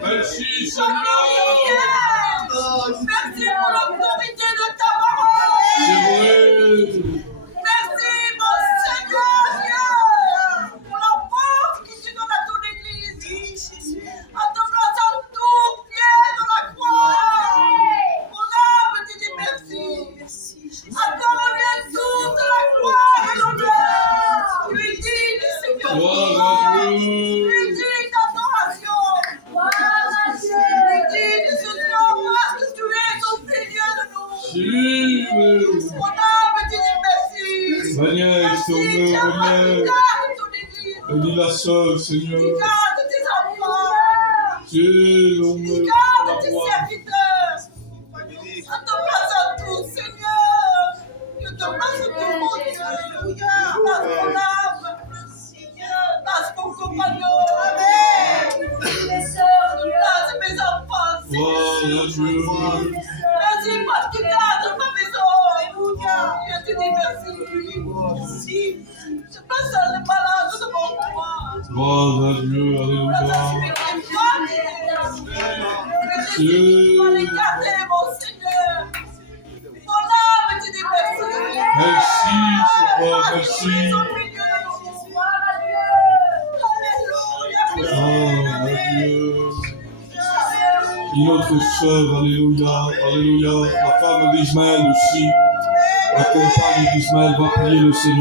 Merci Seigneur. Merci pour l'autorité de ta parole. C'est vrai. Merci, mon Seigneur Dieu, pour la force que tu donnes à ton Église, en te plaçant tout pied dans la croix. Mon âme te dit merci. À toi revient toute la gloire et l'honneur. Lui dis, Seigneur, Gloire à Dieu. lui dis d'adoration. Lui dis de ce soir parce que tu es au milieu de nous. Si, Mon âme te dit merci. Seigneur, sauve-nous, Seigneur. Bénis la sœur, Seigneur. Garde tes enfants. Dieu, on me Garde tes serviteurs. En te plaçant tout, Seigneur. Je te place tout, mon Dieu. Place mon âme. Place mon compagnon. Amen. Place mes enfants, Gloire à Seigneur. Dieu. Merci parce que tu gardes ma maison. Je te dis merci. Je place les malades devant toi. Gloire à Dieu. Alléluia. Merci, Seigneur, merci. Gloire à Dieu. Et notre sœur, alléluia, alléluia, la femme d'Ismaël aussi, la compagne d'Ismaël va prier le Seigneur.